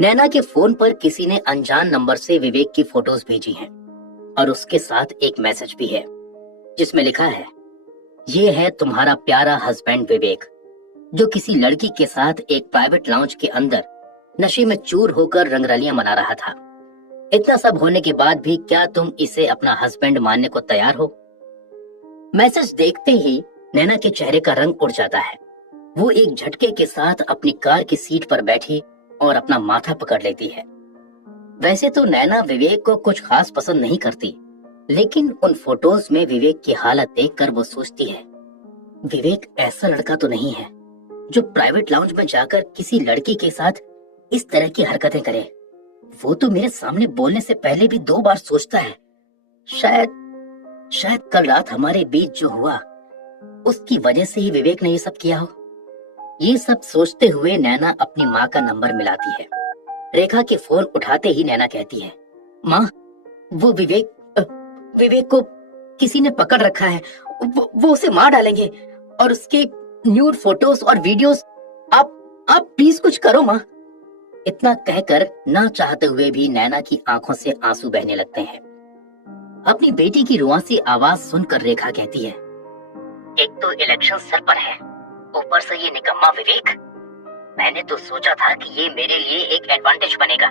नैना के फोन पर किसी ने अनजान नंबर से विवेक की फोटोज भेजी हैं और उसके साथ एक मैसेज भी है जिसमें लिखा है, ये है तुम्हारा प्यारा हस्बैंड विवेक, जो किसी लड़की के साथ एक प्राइवेट लाउंज के अंदर नशे में चूर होकर रंगरलियां मना रहा था। इतना सब होने के बाद भी क्या तुम इसे अपना हस्बैंड मानने को तैयार हो? मैसेज देखते ही नैना के चेहरे का रंग उड़ जाता है। वो एक झटके के साथ अपनी कार की सीट पर बैठी और अपना माथा पकड़ लेती है। वैसे तो नैना विवेक को कुछ खास पसंद नहीं करती, लेकिन उन फोटोज में विवेक की हालत देखकर वो सोचती है, विवेक ऐसा लड़का तो नहीं है जो प्राइवेट लाउंज में जाकर किसी लड़की के साथ इस तरह की हरकतें करे। वो तो मेरे सामने बोलने से पहले भी 2 बार सोचता है। शायद कल रात हमारे बीच जो हुआ उसकी वजह से ही विवेक ने ये सब किया हो। ये सब सोचते हुए नैना अपनी माँ का नंबर मिलाती है। रेखा के फोन उठाते ही नैना कहती है, माँ, वो विवेक को किसी ने पकड़ रखा है। वो उसे मार डालेंगे और उसके न्यूड फोटोज और वीडियोस आप प्लीज कुछ करो माँ। इतना कहकर ना चाहते हुए भी नैना की आंखों से आंसू बहने लगते हैं। अपनी बेटी की रुआंसी आवाज सुनकर रेखा कहती है, एक तो इलेक्शन सर पर है, ऊपर से ये निकम्मा विवेक। मैंने तो सोचा था कि ये मेरे लिए एक एडवांटेज बनेगा।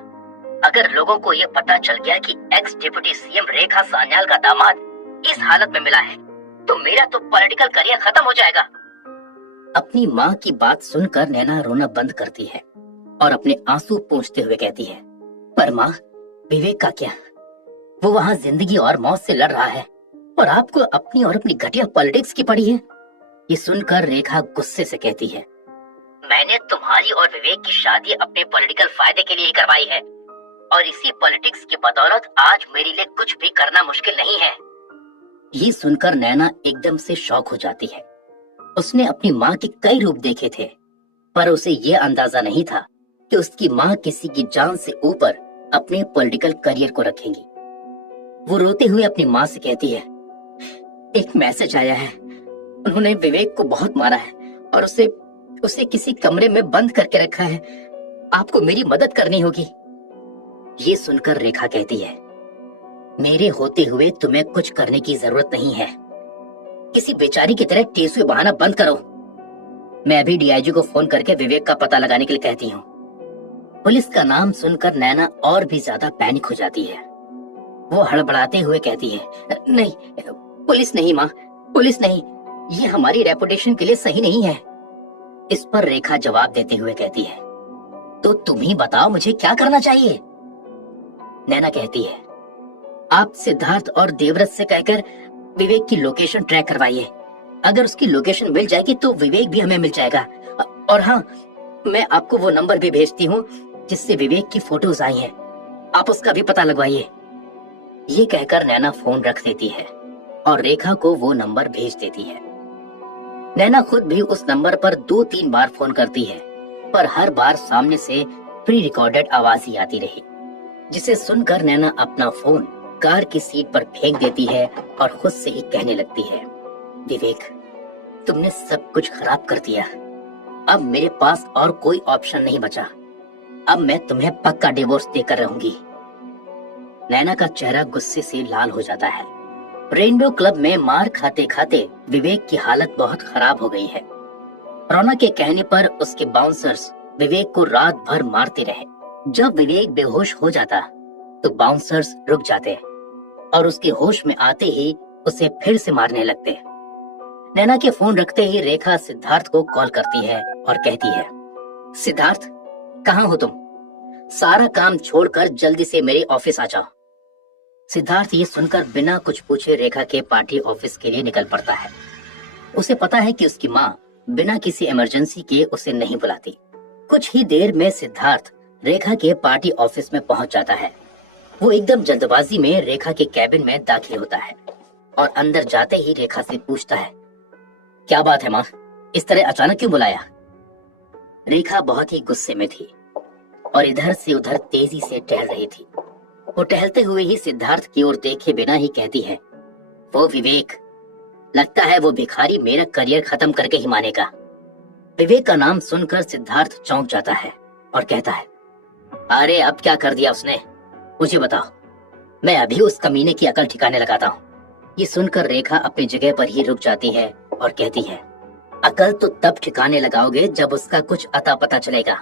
अगर लोगों को ये पता चल गया कि एक्स डिप्टी सीएम रेखा सान्याल का दामाद इस हालत में मिला है तो मेरा तो पॉलिटिकल करियर खत्म हो जाएगा। अपनी माँ की बात सुनकर नैना रोना बंद करती है और अपने आंसू पोंछते हुए कहती है, पर माँ, विवेक का क्या? वो वहाँ जिंदगी और मौत से लड़ रहा है और आपको अपनी और अपनी घटिया पॉलिटिक्स की पड़ी है। ये सुनकर रेखा गुस्से से कहती है, मैंने तुम्हारी और विवेक की शादी अपने पॉलिटिकल फायदे के लिए ही करवाई है और इसी पॉलिटिक्स की बदौलत आज मेरे लिए कुछ भी करना मुश्किल नहीं है। ये सुनकर नैना एकदम से शॉक हो जाती है। उसने अपनी माँ के कई रूप देखे थे, पर उसे ये अंदाजा नहीं था कि उसकी माँ किसी की जान से ऊपर अपने पॉलिटिकल करियर को रखेंगी। वो रोते हुए अपनी माँ से कहती है, एक मैसेज आया है, उन्होंने विवेक को बहुत मारा है और उसे किसी कमरे में बंद करके रखा है। आपको मेरी मदद करनी होगी। ये सुनकर रेखा कहती है, मेरे होते हुए तुम्हें कुछ करने की जरूरत नहीं है। किसी बेचारी की तरह टेसुए बहाना बंद करो। मैं अभी डीआईजी को फोन करके विवेक का पता लगाने के लिए कहती हूँ। पुलिस का नाम सुनकर नैना और भी ज्यादा पैनिक हो जाती है। वो हड़बड़ाते हुए कहती है, नहीं, पुलिस नहीं माँ, पुलिस नहीं, ये हमारी रेपुटेशन के लिए सही नहीं है। इस पर रेखा जवाब देते हुए कहती है, तो तुम ही बताओ मुझे क्या करना चाहिए? नैना कहती है, आप सिद्धार्थ और देवव्रत से कहकर विवेक की लोकेशन ट्रैक करवाइए। अगर उसकी लोकेशन मिल जाएगी तो विवेक भी हमें मिल जाएगा। और हाँ, मैं आपको वो नंबर भी भेजती हूँ जिससे विवेक की फोटोज आई हैं। आप उसका भी पता लगवाइए। ये कहकर नैना फोन रख देती है और रेखा को वो नंबर भेज देती है। नैना खुद भी उस नंबर पर 2-3 बार फोन करती है, पर हर बार सामने से प्री रिकॉर्डेड आवाज ही आती रही, जिसे सुनकर नैना अपना फोन कार की सीट पर फेंक देती है और खुद से ही कहने लगती है, विवेक, तुमने सब कुछ खराब कर दिया। अब मेरे पास और कोई ऑप्शन नहीं बचा। अब मैं तुम्हें पक्का डिवोर्स देकर रहूंगी। नैना का चेहरा गुस्से से लाल हो जाता है। रेनबो क्लब में मार खाते खाते विवेक की हालत बहुत खराब हो गई है। रौनक के कहने पर उसके बाउंसर्स विवेक को रात भर मारते रहे। जब विवेक बेहोश हो जाता तो बाउंसर्स रुक जाते और उसके होश में आते ही उसे फिर से मारने लगते। नैना के फोन रखते ही रेखा सिद्धार्थ को कॉल करती है और कहती है, सिद्धार्थ, कहाँ हो तुम? सारा काम छोड़कर जल्दी से मेरे ऑफिस आ जाओ। सिद्धार्थ ये सुनकर बिना कुछ पूछे रेखा के पार्टी ऑफिस के लिए निकल पड़ता है। उसे पता है कि उसकी माँ बिना किसी इमरजेंसी के उसे नहीं बुलाती। कुछ ही देर में सिद्धार्थ रेखा के पार्टी ऑफिस में पहुंच जाता है। वो एकदम जल्दबाजी में रेखा के कैबिन में दाखिल होता है और अंदर जाते ही रेखा से पूछता है, क्या बात है माँ, इस तरह अचानक क्यों बुलाया? रेखा बहुत ही गुस्से में थी और इधर से उधर तेजी से टहल रही थी। वो टहलते हुए ही सिद्धार्थ की ओर देखे बिना ही कहती है, वो विवेक, लगता है वो भिखारी मेरा करियर खत्म करके ही मानेगा। विवेक का नाम सुनकर सिद्धार्थ चौंक जाता है और कहता है, अरे अब क्या कर दिया उसने, मुझे बताओ, मैं अभी उस कमीने की अकल ठिकाने लगाता हूँ। ये सुनकर रेखा अपनी जगह पर ही रुक जाती है और कहती है, अकल तो तब ठिकाने लगाओगे जब उसका कुछ अता पता चलेगा।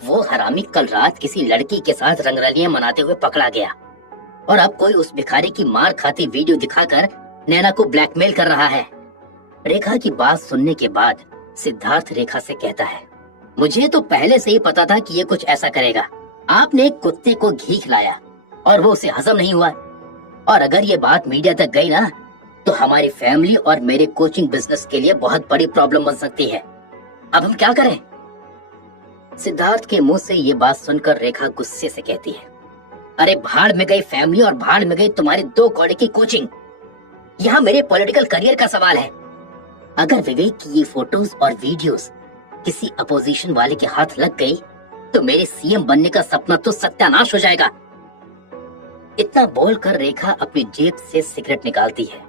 वो हरामी कल रात किसी लड़की के साथ रंगरलियां मनाते हुए पकड़ा गया और अब कोई उस भिखारी की मार खाती वीडियो दिखाकर नैना को ब्लैकमेल कर रहा है। रेखा की बात सुनने के बाद सिद्धार्थ रेखा से कहता है, मुझे तो पहले से ही पता था कि ये कुछ ऐसा करेगा। आपने एक कुत्ते को घी खिलाया और वो उसे हजम नहीं हुआ, और अगर ये बात मीडिया तक गई ना तो हमारी फैमिली और मेरे कोचिंग बिजनेस के लिए बहुत बड़ी प्रॉब्लम बन सकती है। अब हम क्या करें? सिद्धार्थ के मुंह से ये बात सुनकर रेखा गुस्से से कहती है, अरे भाड़ में गई फैमिली और भाड़ में गई तुम्हारी 2 कौड़े की कोचिंग। यहाँ मेरे पॉलिटिकल करियर का सवाल है। अगर विवेक की ये फोटोज और वीडियोस किसी अपोजिशन वाले के हाथ लग गई तो मेरे सीएम बनने का सपना तो सत्यानाश हो जाएगा। इतना बोलकर रेखा अपनी जेब से सिगरेट निकालती है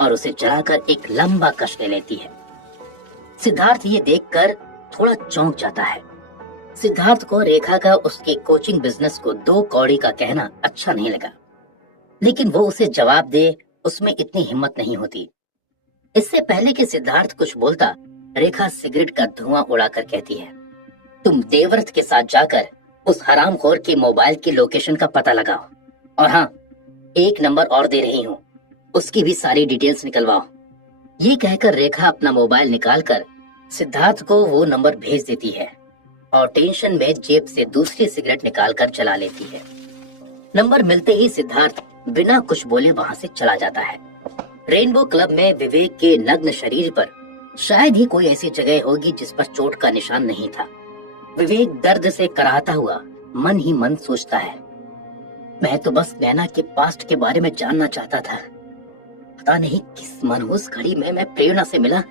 और उसे जलाकर एक लंबा कश ले लेती है। सिद्धार्थ ये देखकर थोड़ा चौंक जाता है। सिद्धार्थ को रेखा का उसके कोचिंग बिजनेस को 2 कौड़ी का कहना अच्छा नहीं लगा, लेकिन वो उसे जवाब दे उसमें इतनी हिम्मत नहीं होती। इससे पहले कि सिद्धार्थ कुछ बोलता, रेखा सिगरेट का धुआं उड़ाकर कहती है, तुम देवव्रत के साथ जाकर उस हरामखोर के मोबाइल की लोकेशन का पता लगाओ, और हाँ, एक नंबर और दे रही हूँ, उसकी भी सारी डिटेल्स निकलवाओ। ये कहकर रेखा अपना मोबाइल निकालकर सिद्धार्थ को वो नंबर भेज देती है और टेंशन में जेब से दूसरी सिगरेट निकालकर जला लेती है। नंबर मिलते ही सिद्धार्थ बिना कुछ बोले वहां से चला जाता है। रेनबो क्लब में विवेक के नग्न शरीर पर शायद ही कोई ऐसी जगह होगी जिस पर चोट का निशान नहीं था। विवेक दर्द से कराहता हुआ मन ही मन सोचता है, मैं तो बस नैना के पास्ट के बारे में जानना चाहता था। पता नहीं किस मनहूस घड़ी में मैं प्रेरणा से मिला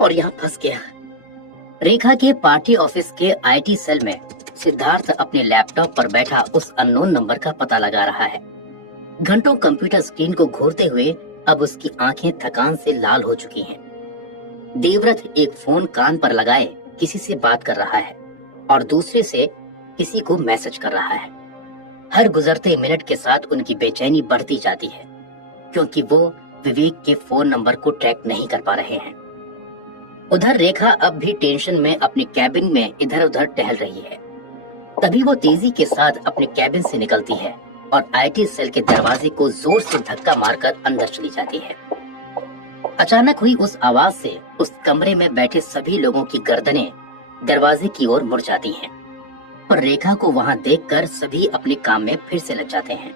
और यहाँ फंस गया। रेखा के पार्टी ऑफिस के आईटी सेल में सिद्धार्थ अपने लैपटॉप पर बैठा उस अननोन नंबर का पता लगा रहा है। घंटों कंप्यूटर स्क्रीन को घूरते हुए अब उसकी आंखें थकान से लाल हो चुकी हैं। देवव्रत एक फोन कान पर लगाए किसी से बात कर रहा है और दूसरे से किसी को मैसेज कर रहा है। हर गुजरते मिनट के साथ उनकी बेचैनी बढ़ती जाती है, क्योंकि वो विवेक के फोन नंबर को ट्रैक नहीं कर पा रहे हैं। उधर रेखा अब भी टेंशन में अपने कैबिन में इधर उधर टहल रही है। तभी वो तेजी के साथ अपने कैबिन से निकलती है और आईटी सेल के दरवाजे को जोर से धक्का मारकर अंदर चली जाती है। अचानक हुई उस आवाज से उस कमरे में बैठे सभी लोगों की गर्दनें दरवाजे की ओर मुड़ जाती हैं और रेखा को वहां देखकर सभी अपने काम में फिर से लग जाते हैं।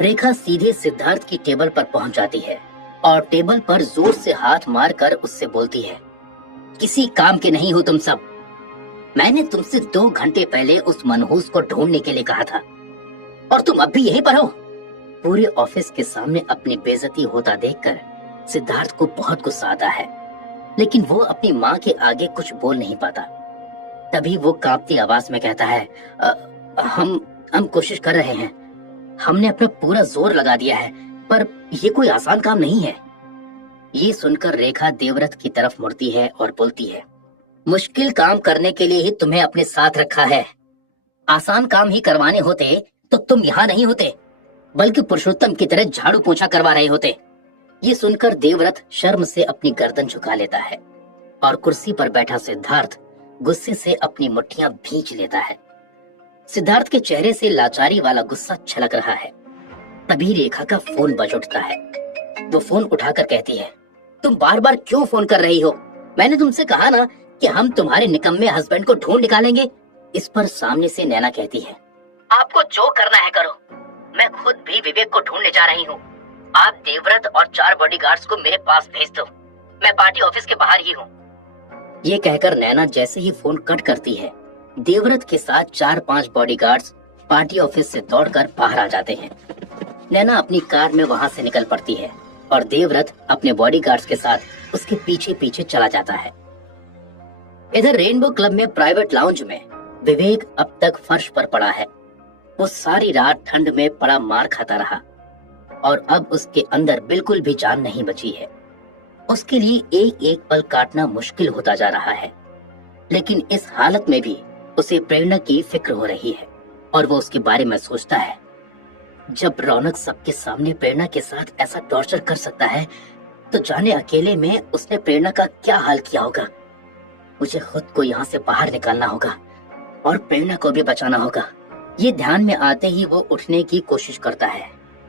रेखा सीधे सिद्धार्थ की टेबल पर पहुंच जाती है और टेबल पर जोर से हाथ मारकर उससे बोलती है, किसी काम के नहीं हो तुम सब। मैंने तुमसे 2 घंटे पहले उस मनहूस को ढूंढने के लिए कहा था और तुम अब भी यहीं पर हो। पूरे ऑफिस के सामने अपनी बेइज्जती होता देखकर सिद्धार्थ को बहुत गुस्सा आता है, लेकिन वो अपनी माँ के आगे कुछ बोल नहीं पाता। तभी वो कांपती आवाज में कहता है, हम कोशिश कर रहे हैं, हमने अपना पूरा जोर लगा दिया है, पर ये कोई आसान काम नहीं है। ये सुनकर रेखा देवव्रत की तरफ मुड़ती है और बोलती है, मुश्किल काम करने के लिए ही तुम्हें अपने साथ रखा है। आसान काम ही करवाने होते तो तुम यहाँ नहीं होते, बल्कि पुरुषोत्तम की तरह झाड़ू पोछा करवा रहे होते। ये सुनकर देवव्रत शर्म से अपनी गर्दन झुका लेता है और कुर्सी पर बैठा सिद्धार्थ गुस्से से अपनी मुट्ठियां भींच लेता है। सिद्धार्थ के चेहरे से लाचारी वाला गुस्सा छलक रहा है। तभी रेखा का फोन बज उठता है। वो फोन उठाकर कहती है, तुम बार बार क्यों फोन कर रही हो? मैंने तुमसे कहा ना कि हम तुम्हारे निकम्मे हस्बैंड को ढूंढ निकालेंगे। इस पर सामने से नैना कहती है, आपको जो करना है करो, मैं खुद भी विवेक को ढूंढने जा रही हूँ। आप देवव्रत और 4 बॉडीगार्ड्स को मेरे पास भेज दो, मैं पार्टी ऑफिस के बाहर ही हूँ। ये कहकर नैना जैसे ही फोन कट करती है, देवव्रत के साथ 4-5 बॉडीगार्ड्स पार्टी ऑफिस से दौड़कर बाहर आ जाते हैं। नैना अपनी कार में वहां से निकल पड़ती है और देवव्रत अपने बॉडीगार्ड्स के साथ उसके पीछे पीछे चला जाता है। इधर रेनबो क्लब में प्राइवेट लाउंज में विवेक अब तक फर्श पर पड़ा है। वो सारी रात ठंड में पड़ा मार खाता रहा और अब उसके अंदर बिल्कुल भी जान नहीं बची है। उसके लिए एक एक पल काटना मुश्किल होता जा रहा है, लेकिन इस हालत में भी उसे प्रेरणा की फिक्र हो रही है। और वो उसके बारे में सोचता है। जब रौनक सबके सामने प्रेरणा के साथ ऐसा टॉर्चर कर सकता है, तो जाने अकेले में उसने प्रेरणा का क्या हाल किया होगा। मुझे खुद को यहाँ से बाहर निकालना होगा और प्रेरणा को भी बचाना होगा। ये ध्यान में आते ही वो उठने की कोशिश करता है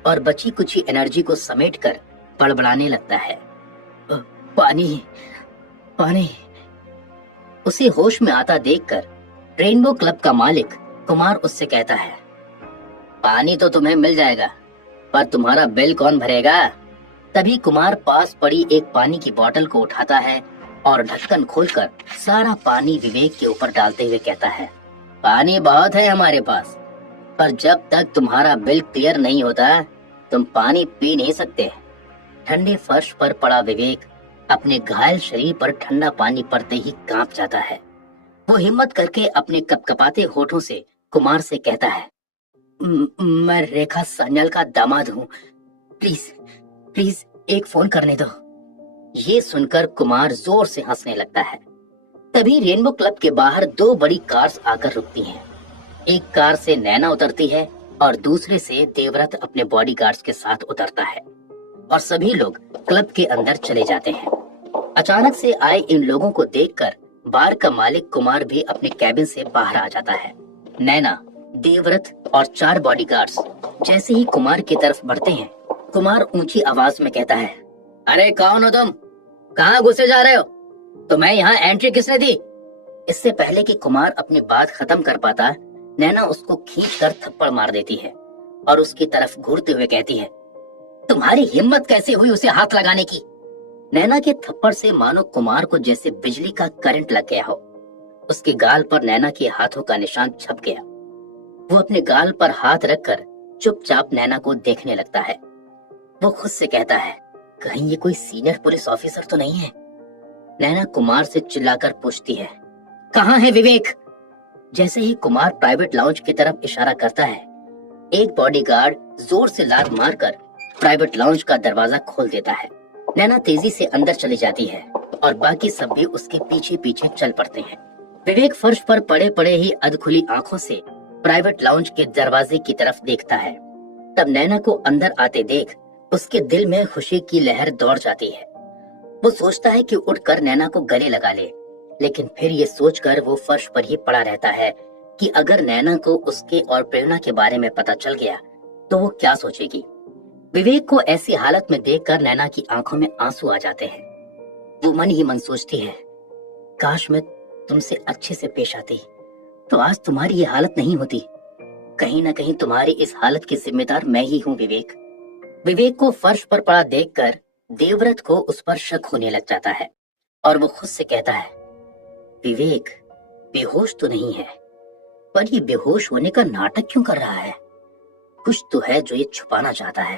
और बची कुची एनर्जी को समेटकर बड़बड़ाने लगता है। पानी, पानी। उसे होश में आता देखकर रेनबो क्लब का मालिक कुमार उससे कहता है, पानी तो तुम्हें मिल जाएगा, पर तुम्हारा बिल कौन भरेगा? तभी कुमार पास पड़ी एक पानी की बोतल को उठाता है और ढक्कन खोलकर सारा पानी विवेक के ऊपर डालते हुए कहता है, पानी बहुत है हमारे पास, पर जब तक तुम्हारा बिल क्लियर नहीं होता तुम पानी पी नहीं सकते। ठंडे फर्श पर पड़ा विवेक अपने घायल शरीर पर ठंडा पानी पड़ते ही कांप जाता है। वो हिम्मत करके अपने कपकपाते होठों से कुमार से कहता है, मैं रेखा सान्याल का दामाद हूँ, प्लीज प्लीज एक फोन करने दो। ये सुनकर कुमार जोर से हंसने लगता है। तभी रेनबो क्लब के बाहर दो बड़ी कार्स आकर रुकती हैं। एक कार से नैना उतरती है और दूसरे से देवव्रत अपने बॉडीगार्ड्स के साथ उतरता है और सभी लोग क्लब के अंदर चले जाते हैं। अचानक से आए इन लोगों को देखकर बार का मालिक कुमार भी अपने कैबिन से बाहर आ जाता है। नैना, देवव्रत और 4 बॉडीगार्ड्स जैसे ही कुमार की तरफ बढ़ते हैं, कुमार ऊंची आवाज में कहता है, अरे कौन हो तुम? कहाँ घुसे जा रहे हो? तुम्हें यहाँ एंट्री किसने दी? इससे पहले कि कुमार अपनी बात खत्म कर पाता, नैना उसको खींचकर थप्पड़ मार देती है और उसकी तरफ घूरते हुए कहती है, तुम्हारी हिम्मत कैसे हुई उसे हाथ लगाने की? नैना के थप्पड़ से मानो कुमार को जैसे बिजली का करंट लग गया हो। उसके गाल पर नैना के हाथों का निशान छप गया। वो अपने गाल पर हाथ रखकर चुपचाप नैना को देखने लगता है। वो खुद से कहता है, कहीं ये कोई सीनियर पुलिस ऑफिसर तो नहीं है? नैना कुमार से चिल्लाकर पूछती है, कहाँ है विवेक? जैसे ही कुमार प्राइवेट लाउंज की तरफ इशारा करता है, एक बॉडीगार्ड जोर से लात मारकर प्राइवेट लाउंज का दरवाजा खोल देता है। नैना तेजी से अंदर चली जाती है और बाकी सब भी उसके पीछे पीछे चल पड़ते हैं। विवेक फर्श पर पड़े पड़े ही अधखुली आंखों से प्राइवेट लाउंज के दरवाजे की तरफ देखता है। तब नैना को अंदर आते देख उसके दिल में खुशी की लहर दौड़ जाती है। वो सोचता है कि उठकर नैना को गले लगा ले, लेकिन फिर ये सोचकर वो फर्श पर ही पड़ा रहता है कि अगर नैना को उसके और प्रेरणा के बारे में पता चल गया तो वो क्या सोचेगी। विवेक को ऐसी हालत में देखकर नैना की आंखों में आंसू आ जाते हैं। वो मन ही मन सोचती है, काश मैं तुमसे अच्छे से पेश आती तो आज तुम्हारी ये हालत नहीं होती। कहीं ना कहीं तुम्हारी इस हालत की जिम्मेदार मैं ही हूँ विवेक। विवेक को फर्श पर पड़ा देखकर देवव्रत को उस पर शक होने लग जाता है और वो खुद से कहता है, विवेक बेहोश तो नहीं है, पर ये बेहोश होने का नाटक क्यों कर रहा है? कुछ तो है जो ये छुपाना चाहता है।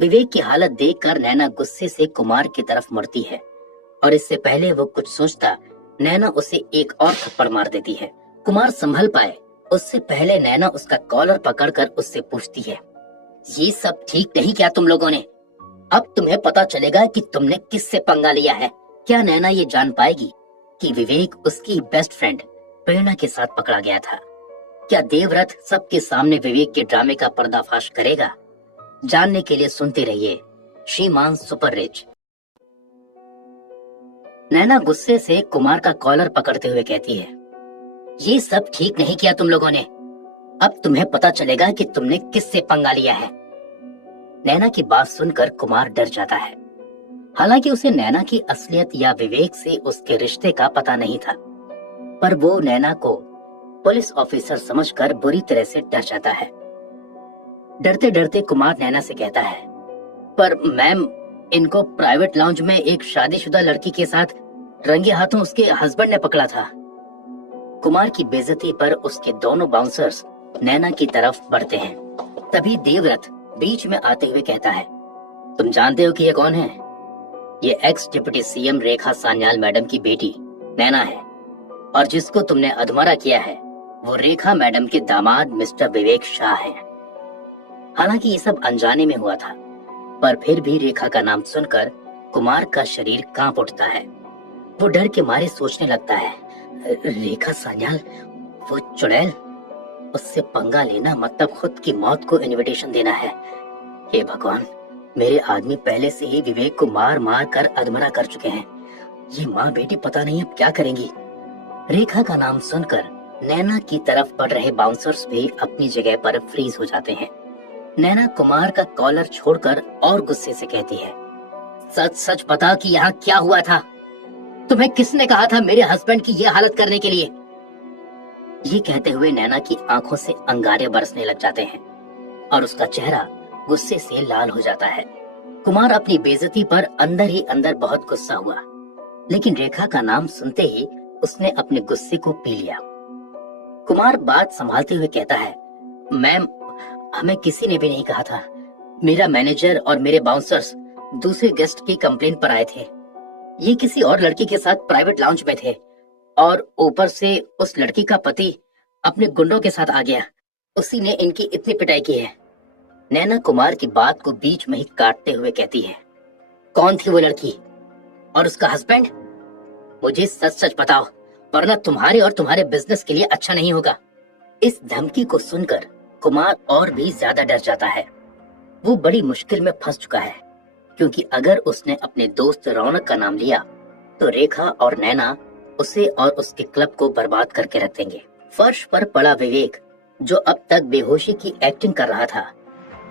विवेक की हालत देखकर नैना गुस्से से कुमार की तरफ मुड़ती है और इससे पहले वो कुछ सोचता, नैना उसे एक और थप्पड़ मार देती है। कुमार संभल पाए उससे पहले नैना उसका कॉलर पकड़कर उससे पूछती है, ये सब ठीक नहीं क्या तुम लोगों ने? अब तुम्हें पता चलेगा कि तुमने किससे पंगा लिया है। क्या नैना ये जान पाएगी कि विवेक उसकी बेस्ट फ्रेंड प्रेरणा के साथ पकड़ा गया था? क्या देवव्रत सबके सामने विवेक के ड्रामे का पर्दाफाश करेगा? जानने के लिए सुनते रहिए श्रीमान सुपर रिच। नैना गुस्से से कुमार का कॉलर पकड़ते हुए कहती है, ये सब ठीक नहीं किया तुम लोगों ने। अब तुम्हें पता चलेगा कि तुमने किससे पंगा लिया है। नैना की बात सुनकर कुमार डर जाता है। हालांकि उसे नैना की असलियत या विवेक से उसके रिश्ते का पता नहीं था, पर वो नैना को पुलिस ऑफिसर समझकर बुरी तरह से डर जाता है। डरते डरते कुमार नैना से कहता है, पर मैम, इनको प्राइवेट लाउंज में एक शादीशुदा लड़की के साथ रंगे हाथों उसके हस्बैंड ने पकड़ा था। कुमार की बेइज्जती पर उसके दोनों बाउंसर्स नैना की तरफ बढ़ते हैं। तभी देवव्रत बीच में आते हुए कहता है, तुम जानते हो कि ये कौन है? ये एक्स डिप्टी सीएम रेखा सान्याल मैडम की बेटी नैना है, और जिसको तुमने अधमरा किया है वो रेखा मैडम के दामाद मिस्टर विवेक शाह है। हालांकि ये सब अनजाने में हुआ था, पर फिर भी रेखा का नाम सुनकर कुमार का शरीर कांप उठता है। वो डर के मारे सोचने लगता है, रेखा सान्याल, वो चुड़ैल, उससे पंगा लेना मतलब खुद की मौत को इनविटेशन देना है। हे भगवान, मेरे आदमी पहले से ही विवेक को मार मार कर अधमरा कर चुके हैं। ये माँ बेटी पता नहीं अब क्या करेंगी। रेखा का नाम सुनकर नैना की तरफ बढ़ रहे बाउंसर्स भी अपनी जगह पर फ्रीज हो जाते हैं। नैना कुमार का कॉलर छोड़कर और गुस्से से कहती है, सच सच बता कि यहाँ क्या हुआ था? तुम्हें किसने कहा था मेरे हस्बैंड की ये हालत करने के लिए? ये कहते हुए नैना की आंखों से अंगारे बरसने लग जाते हैं और उसका चेहरा गुस्से से लाल हो जाता है। कुमार अपनी बेइज्जती पर अंदर ही अंदर बहुत गुस्सा हुआ, लेकिन रेखा का नाम सुनते ही उसने अपने गुस्से को पी लिया। कुमार बात संभालते हुए कहता है, मैम, हमें किसी ने भी नहीं कहा था। मेरा मैनेजर और मेरे बाउंसर्स दूसरे गेस्ट की कंप्लेंट पर आए थे। ये किसी और लड़की के साथ प्राइवेट लाउंज में थे और ऊपर से उस लड़की का पति अपने गुंडों के साथ आ गया। उसी ने इनकी इतनी पिटाई की है। नैना कुमार की बात को बीच में ही काटते हुए कहती है, कौन थी वो लड़की और उसका हस्बैंड? मुझे सच सच बताओ, वरना तुम्हारे और तुम्हारे बिजनेस के लिए अच्छा नहीं होगा। इस धमकी को सुनकर कुमार और भी ज्यादा डर जाता है। वो बड़ी मुश्किल में फंस चुका है, क्योंकि अगर उसने अपने दोस्त रौनक का नाम लिया तो रेखा और नैना उसे और उसके क्लब को बर्बाद करके रख देंगे। फर्श पर पड़ा विवेक, जो अब तक बेहोशी की एक्टिंग कर रहा था,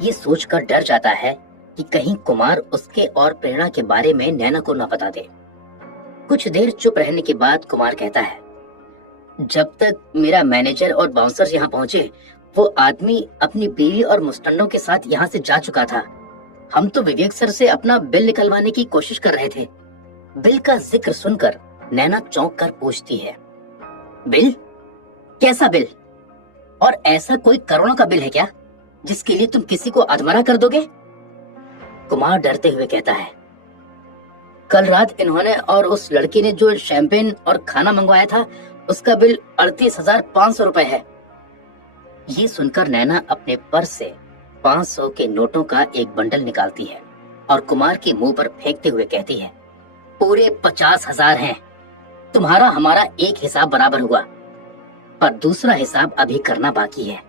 ये सोचकर डर जाता है कि कहीं कुमार उसके और प्रेरणा के बारे में नैना को न बता दे। कुछ देर चुप रहने के बाद कुमार कहता है, जब तक मेरा मैनेजर और बाउंसर्स यहाँ पहुंचे, वो आदमी अपनी बीवी और मुस्टंडों के साथ यहाँ से जा चुका था। हम तो विवेक सर से अपना बिल निकलवाने की कोशिश कर रहे थे। बिल का जिक्र सुनकर नैना चौंक कर पूछती है, बिल? कैसा बिल? और ऐसा कोई करोड़ों का बिल है क्या जिसके लिए तुम किसी को अधमरा कर दोगे? कुमार डरते हुए कहता है, कल रात इन्होंने और उस लड़की ने जो शैंपेन और खाना मंगवाया था, उसका बिल 38,500 रुपए है। ये सुनकर नैना अपने पर्स से 500 के नोटों का एक बंडल निकालती है और कुमार के मुंह पर फेंकते हुए कहती है, पूरे 50,000 हैं। तुम्हारा हमारा एक हिसाब बराबर हुआ, पर दूसरा हिसाब अभी करना बाकी है।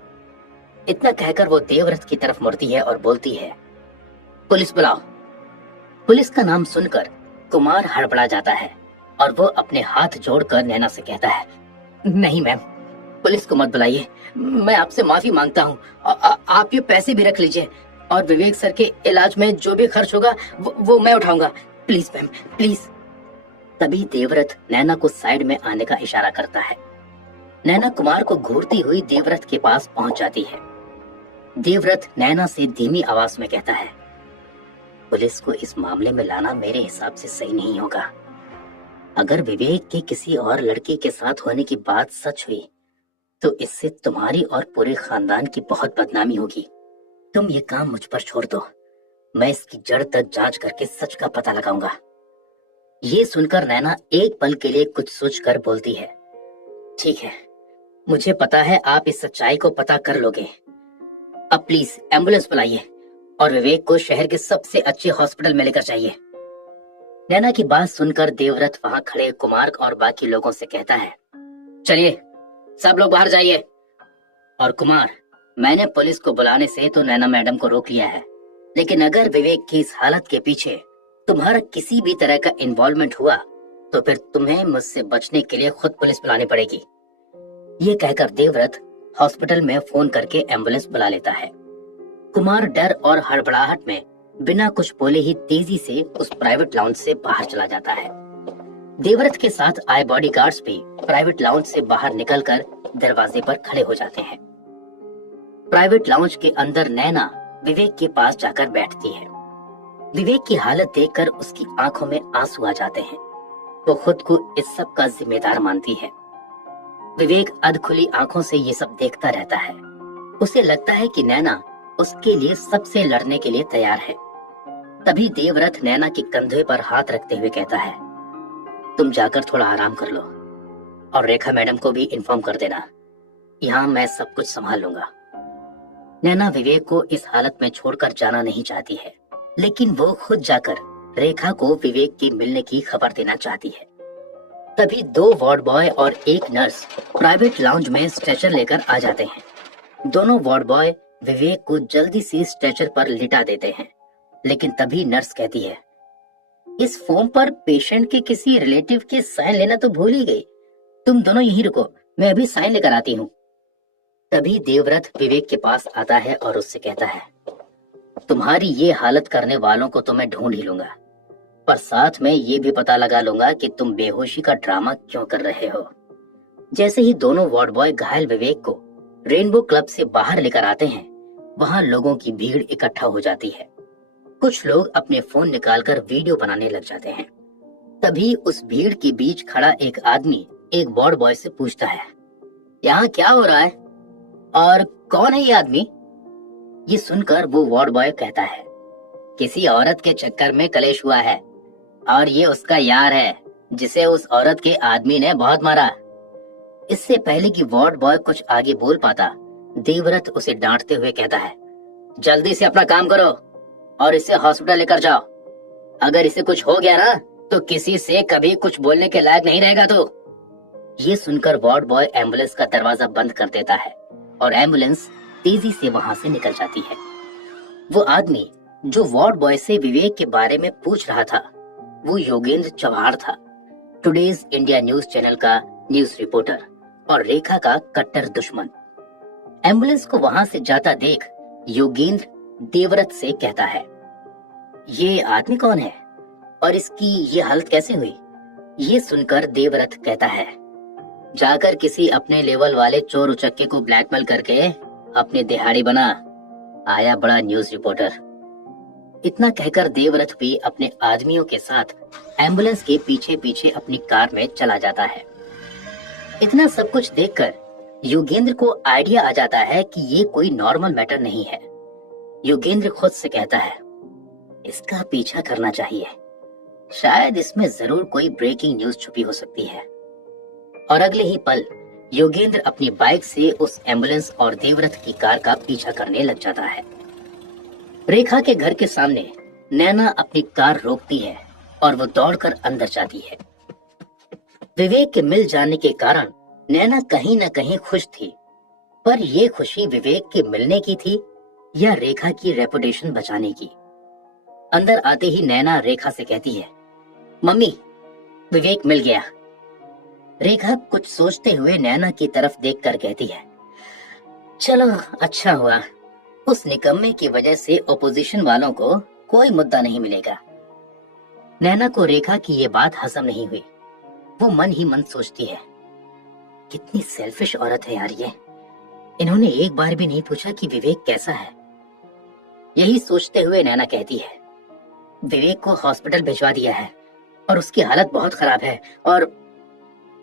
इतना कहकर वो देवव्रत की तरफ मुड़ती है और बोलती है, पुलिस बुलाओ। पुलिस का नाम सुनकर कुमार हड़बड़ा जाता है और वो अपने हाथ जोड़कर नैना से कहता है, नहीं मैम, पुलिस को मत बुलाइए। मैं आपसे माफी मांगता हूँ। आप ये पैसे भी रख लीजिए और विवेक सर के इलाज में जो भी खर्च होगा वो मैं उठाऊंगा। Please ma'am, please. तभी देवव्रत नैना को साइड में आने का इशारा करता है। नैना कुमार को घूरती हुई देवव्रत के पास पहुंच जाती है। देवव्रत नैना से धीमी आवाज में कहता है, पुलिस को इस मामले में लाना मेरे हिसाब से सही नहीं होगा। अगर विवेक के किसी और लड़के के साथ होने की बात सच हुई तो इससे तुम्हारी और पूरे खानदान की बहुत बदनामी होगी। तुम ये काम मुझ पर छोड़ दो, मैं इसकी जड़ तक जांच करके सच का पता लगाऊंगा। ये सुनकर नैना एक पल के लिए कुछ सोचकर बोलती है, ठीक है, मुझे पता है आप इस सच्चाई को पता कर लोगे। अब प्लीज एम्बुलेंस बुलाइए और विवेक को शहर के सबसे अच्छे हॉस्पिटल में लेकर जाइए। नैना की बात सुनकर देवव्रत वहां खड़े कुमार और बाकी लोगों से कहता है, चलिए सब लोग बाहर जाइए। और कुमार, मैंने पुलिस को बुलाने से तो नैना मैडम को रोक लिया है, लेकिन अगर विवेक की इस हालत के पीछे तुम्हारा किसी भी तरह का इन्वॉल्वमेंट हुआ तो फिर तुम्हें मुझसे बचने के लिए खुद पुलिस बुलानी पड़ेगी। ये कहकर देवव्रत हॉस्पिटल में फोन करके एम्बुलेंस बुला लेता है। कुमार डर और हड़बड़ाहट में बिना कुछ बोले ही तेजी से उस प्राइवेट लाउंज से बाहर चला जाता है। देवव्रत के साथ आए बॉडीगार्ड्स भी प्राइवेट लाउंज से बाहर निकलकर दरवाजे पर खड़े हो जाते हैं। प्राइवेट लाउंज के अंदर नैना विवेक के पास जाकर बैठती है। विवेक की हालत देखकर उसकी आंखों में आंसू आ जाते हैं। वो खुद को इस सब का जिम्मेदार मानती है। विवेक अधखुली आंखों से ये सब देखता रहता है। उसे लगता है कि नैना उसके लिए सबसे लड़ने के लिए तैयार है। तभी देवव्रत नैना के कंधे पर हाथ रखते हुए कहता है, तुम जाकर थोड़ा आराम कर लो और रेखा मैडम को भी इन्फॉर्म कर देना। यहाँ मैं सब कुछ संभाल लूंगा। नैना विवेक को इस हालत में छोड़कर जाना नहीं चाहती है, लेकिन वो खुद जाकर रेखा को विवेक की मिलने की खबर देना चाहती है। तभी 2 वार्ड बॉय और एक नर्स प्राइवेट लाउंज में स्ट्रेचर लेकर आ जाते हैं। दोनों वार्ड बॉय विवेक को जल्दी से स्ट्रेचर पर लिटा देते हैं, लेकिन तभी नर्स कहती है, इस फॉर्म पर पेशेंट के किसी रिलेटिव के साइन लेना तो भूल ही गई। तुम दोनों यहीं रुको, मैं अभी साइन लेकर आती हूँ। तभी देवव्रत विवेक के पास आता है और उससे कहता है, तुम्हारी ये हालत करने वालों को तो मैं ढूंढ ही लूंगा, पर साथ में ये भी पता लगा लूंगा कि तुम बेहोशी का ड्रामा क्यों कर रहे हो। जैसे ही दोनों वार्ड बॉय घायल विवेक को रेनबो क्लब से बाहर लेकर आते हैं, वहां लोगों की भीड़ इकट्ठा हो जाती है। कुछ लोग अपने फोन निकालकर वीडियो बनाने लग जाते हैं। तभी उस भीड़ के बीच खड़ा एक आदमी एक वार्ड बॉय से पूछता है, यहाँ क्या हो रहा है और कौन है ये आदमी? ये सुनकर वो वार्ड बॉय कहता है, किसी औरत के चक्कर में कलेश हुआ है और ये उसका यार है जिसे उस औरत के आदमी ने बहुत मारा। इससे पहले कि वार्ड बॉय कुछ आगे बोल पाता, देवव्रत उसे डांटते हुए कहता है, जल्दी से अपना काम करो और इसे हॉस्पिटल लेकर जाओ। अगर इसे कुछ हो गया ना तो किसी से कभी कुछ बोलने के लायक नहीं रहेगा। तो ये सुनकर वार्ड बॉय एम्बुलेंस का दरवाजा बंद कर देता है और एम्बुलेंस तेजी से वहां से निकल जाती है। वो आदमी जो वार्ड बॉय से विवेक के बारे में पूछ रहा था, वो योगेंद्र चौहान था, टुडेज इंडिया न्यूज चैनल का न्यूज रिपोर्टर और रेखा का कट्टर दुश्मन। एम्बुलेंस को वहां से जाता देख योगेंद्र देवव्रत से कहता है, ये आदमी कौन है और इसकी ये हालत कैसे हुई? ये सुनकर देवव्रत कहता है, जाकर किसी अपने लेवल वाले चोर उचक्के को ब्लैकमेल करके अपने दिहाड़ी बना आया बड़ा न्यूज रिपोर्टर। इतना कहकर देवव्रत भी अपने आदमियों के साथ एम्बुलेंस के पीछे पीछे अपनी कार में चला जाता है। इतना सब कुछ देखकर योगेंद्र को आइडिया आ जाता है कि ये कोई नॉर्मल मैटर नहीं है। योगेंद्र खुद से कहता है, इसका पीछा करना चाहिए, शायद इसमें जरूर कोई ब्रेकिंग न्यूज छुपी हो सकती है। और अगले ही पल योगेंद्र अपनी बाइक से उस एम्बुलेंस और देवव्रत की कार का पीछा करने लग जाता है। रेखा के घर के सामने नैना अपनी कार रोकती है और वो दौड़कर अंदर जाती है। विवेक के मिल जाने के कारण नैना कहीं न कहीं खुश थी, पर ये खुशी विवेक के मिलने की थी या रेखा की रेपुटेशन बचाने की? अंदर आते ही नैना रेखा से कहती है, मम्मी, विवेक मिल गया। रेखा कुछ सोचते हुए नैना की तरफ देखकर कहती है, चलो अच्छा हुआ, उस निकम्मे की वजह से ओपोजिशन वालों को कोई मुद्दा नहीं मिलेगा। नैना को रेखा की ये बात हजम नहीं हुई। वो मन ही मन सोचती है, कितनी सेल्फिश औरत है यार ये, इन्होंने एक बार भी नहीं पूछा कि विवेक कैसा है। यही सोचते हुए नैना कहती है, विवेक को हॉस्पिटल भिजवा दिया है और उसकी हालत बहुत खराब है। और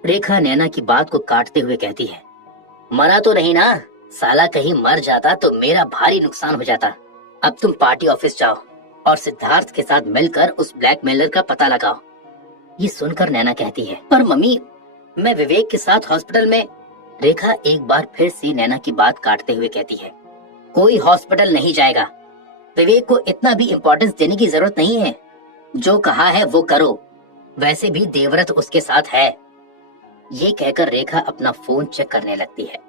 रेखा नैना की बात को काटते हुए कहती है, मरा तो नहीं ना, साला कहीं मर जाता तो मेरा भारी नुकसान हो जाता। अब तुम पार्टी ऑफिस जाओ और सिद्धार्थ के साथ मिलकर उस ब्लैकमेलर का पता लगाओ। ये सुनकर नैना कहती है, पर मम्मी, मैं विवेक के साथ हॉस्पिटल में। रेखा एक बार फिर से नैना की बात काटते हुए कहती है, कोई हॉस्पिटल नहीं जाएगा, विवेक को इतना भी इम्पोर्टेंस देने की जरूरत नहीं है, जो कहा है वो करो, वैसे भी देवव्रत उसके साथ है। ये कहकर रेखा अपना फोन चेक करने लगती है।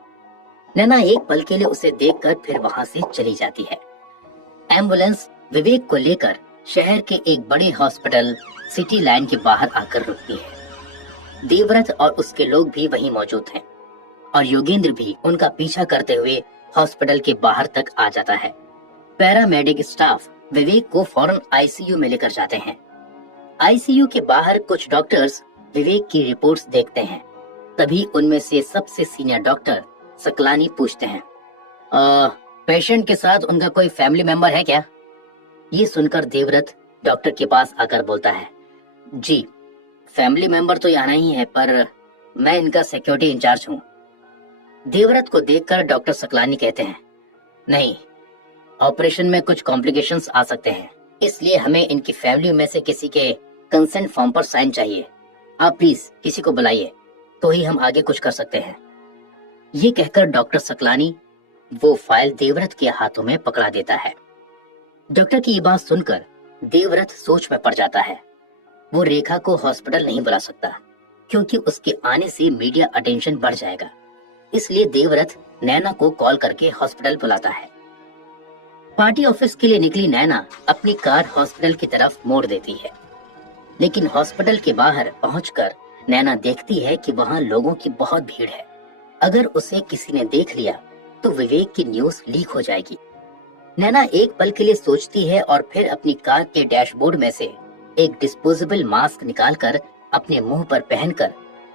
नैना एक पल के लिए उसे देखकर फिर वहां से चली जाती है। एम्बुलेंस विवेक को लेकर शहर के एक बड़े हॉस्पिटल सिटी लाइन के बाहर आकर रुकती है। देवव्रत और उसके लोग भी वहीं मौजूद हैं और योगेंद्र भी उनका पीछा करते हुए हॉस्पिटल के बाहर तक आ जाता है। पैरामेडिक स्टाफ विवेक को फौरन आईसीयू में लेकर जाते हैं। आईसीयू के बाहर कुछ डॉक्टर्स विवेक की रिपोर्ट्स देखते हैं। तभी उनमें से सबसे सीनियर डॉक्टर सकलानी पूछते हैं, पेशेंट के साथ उनका कोई फैमिली मेंबर है क्या? ये सुनकर देवव्रत डॉक्टर के पास आकर बोलता है, जी फैमिली मेंबर तो यहाँ नहीं है, पर मैं इनका सिक्योरिटी इंचार्ज हूँ। देवव्रत को देखकर डॉक्टर सकलानी कहते हैं, नहीं, ऑपरेशन में कुछ कॉम्प्लिकेशंस आ सकते हैं, इसलिए हमें इनकी फैमिली में से किसी के कंसेंट फॉर्म पर साइन चाहिए। आप प्लीज किसी को बुलाइए, तो ही हम आगे कुछ कर सकते हैं। ये कहकर डॉक्टर सकलानी वो फाइल देवव्रत के हाथों में पकड़ा देता है। डॉक्टर की ये बात सुनकर देवव्रत सोच में पड़ जाता है। वो रेखा को हॉस्पिटल नहीं बुला सकता, क्योंकि उसके आने से मीडिया अटेंशन बढ़ जाएगा। इसलिए देवव्रत नैना को कॉल करके हॉस्पिटल बुलाता है। पार्टी ऑफिस के लिए निकली नैना अपनी कार हॉस्पिटल की तरफ मोड़ देती है, लेकिन हॉस्पिटल के बाहर पहुंचकर नैना देखती है कि वहां लोगों की बहुत भीड़ है। अगर उसे किसी ने देख लिया तो विवेक की न्यूज लीक हो जाएगी। नैना एक पल के लिए सोचती है और फिर अपनी कार के डैशबोर्ड में से एक डिस्पोजेबल मास्क निकालकर अपने मुंह पर पहनकर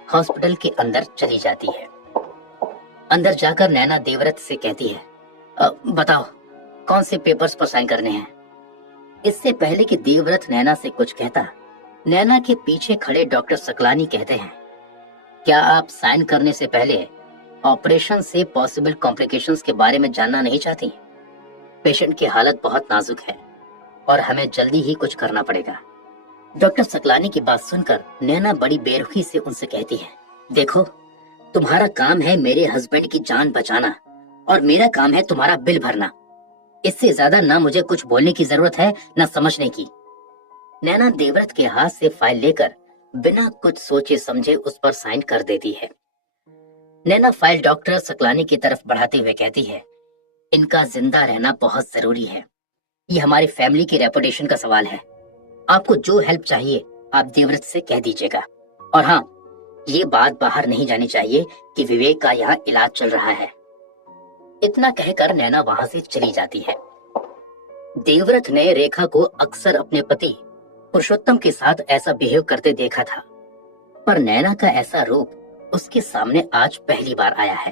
हॉस्पिटल के अंदर चली जाती है। अंदर जाकर नैना देवव्रत से कहती है, बताओ कौन से पेपर्स पर साइन करने हैं। इससे पहले कि देवव्रत नैना से कुछ कहता, नैना के पीछे खड़े डॉक्टर सकलानी कहते हैं, क्या आप साइन करने से पहले ऑपरेशन से पॉसिबल कॉम्प्लिकेशंस के बारे में जानना नहीं चाहती? पेशेंट की हालत बहुत नाजुक है और हमें जल्दी ही कुछ करना पड़ेगा। डॉक्टर सकलानी की बात सुनकर नैना बड़ी बेरुखी से उनसे कहती है, देखो तुम्हारा काम है मेरे हस्बैंड की जान बचाना और मेरा काम है तुम्हारा बिल भरना। इससे ज्यादा ना मुझे कुछ बोलने की जरूरत है ना समझने की। नैना देवव्रत के हाथ से फाइल लेकर बिना कुछ सोचे समझे उस पर साइन कर देती है। नैना फाइल डॉक्टर सकलानी की तरफ बढ़ाते हुए कहती है, इनका जिंदा रहना बहुत जरूरी है। ये हमारी फैमिली की रेपुटेशन का सवाल है। आपको जो हेल्प चाहिए आप देवव्रत से कह दीजिएगा। और हाँ, ये बात बाहर नहीं जानी चाहिए कि विवेक का यहाँ इलाज चल रहा है। इतना कहकर नैना वहां से चली जाती है। देवव्रत ने रेखा को अक्सर अपने पति पुरुषोत्तम के साथ ऐसा बिहेव करते देखा था, पर नैना का ऐसा रूप उसके सामने आज पहली बार आया है।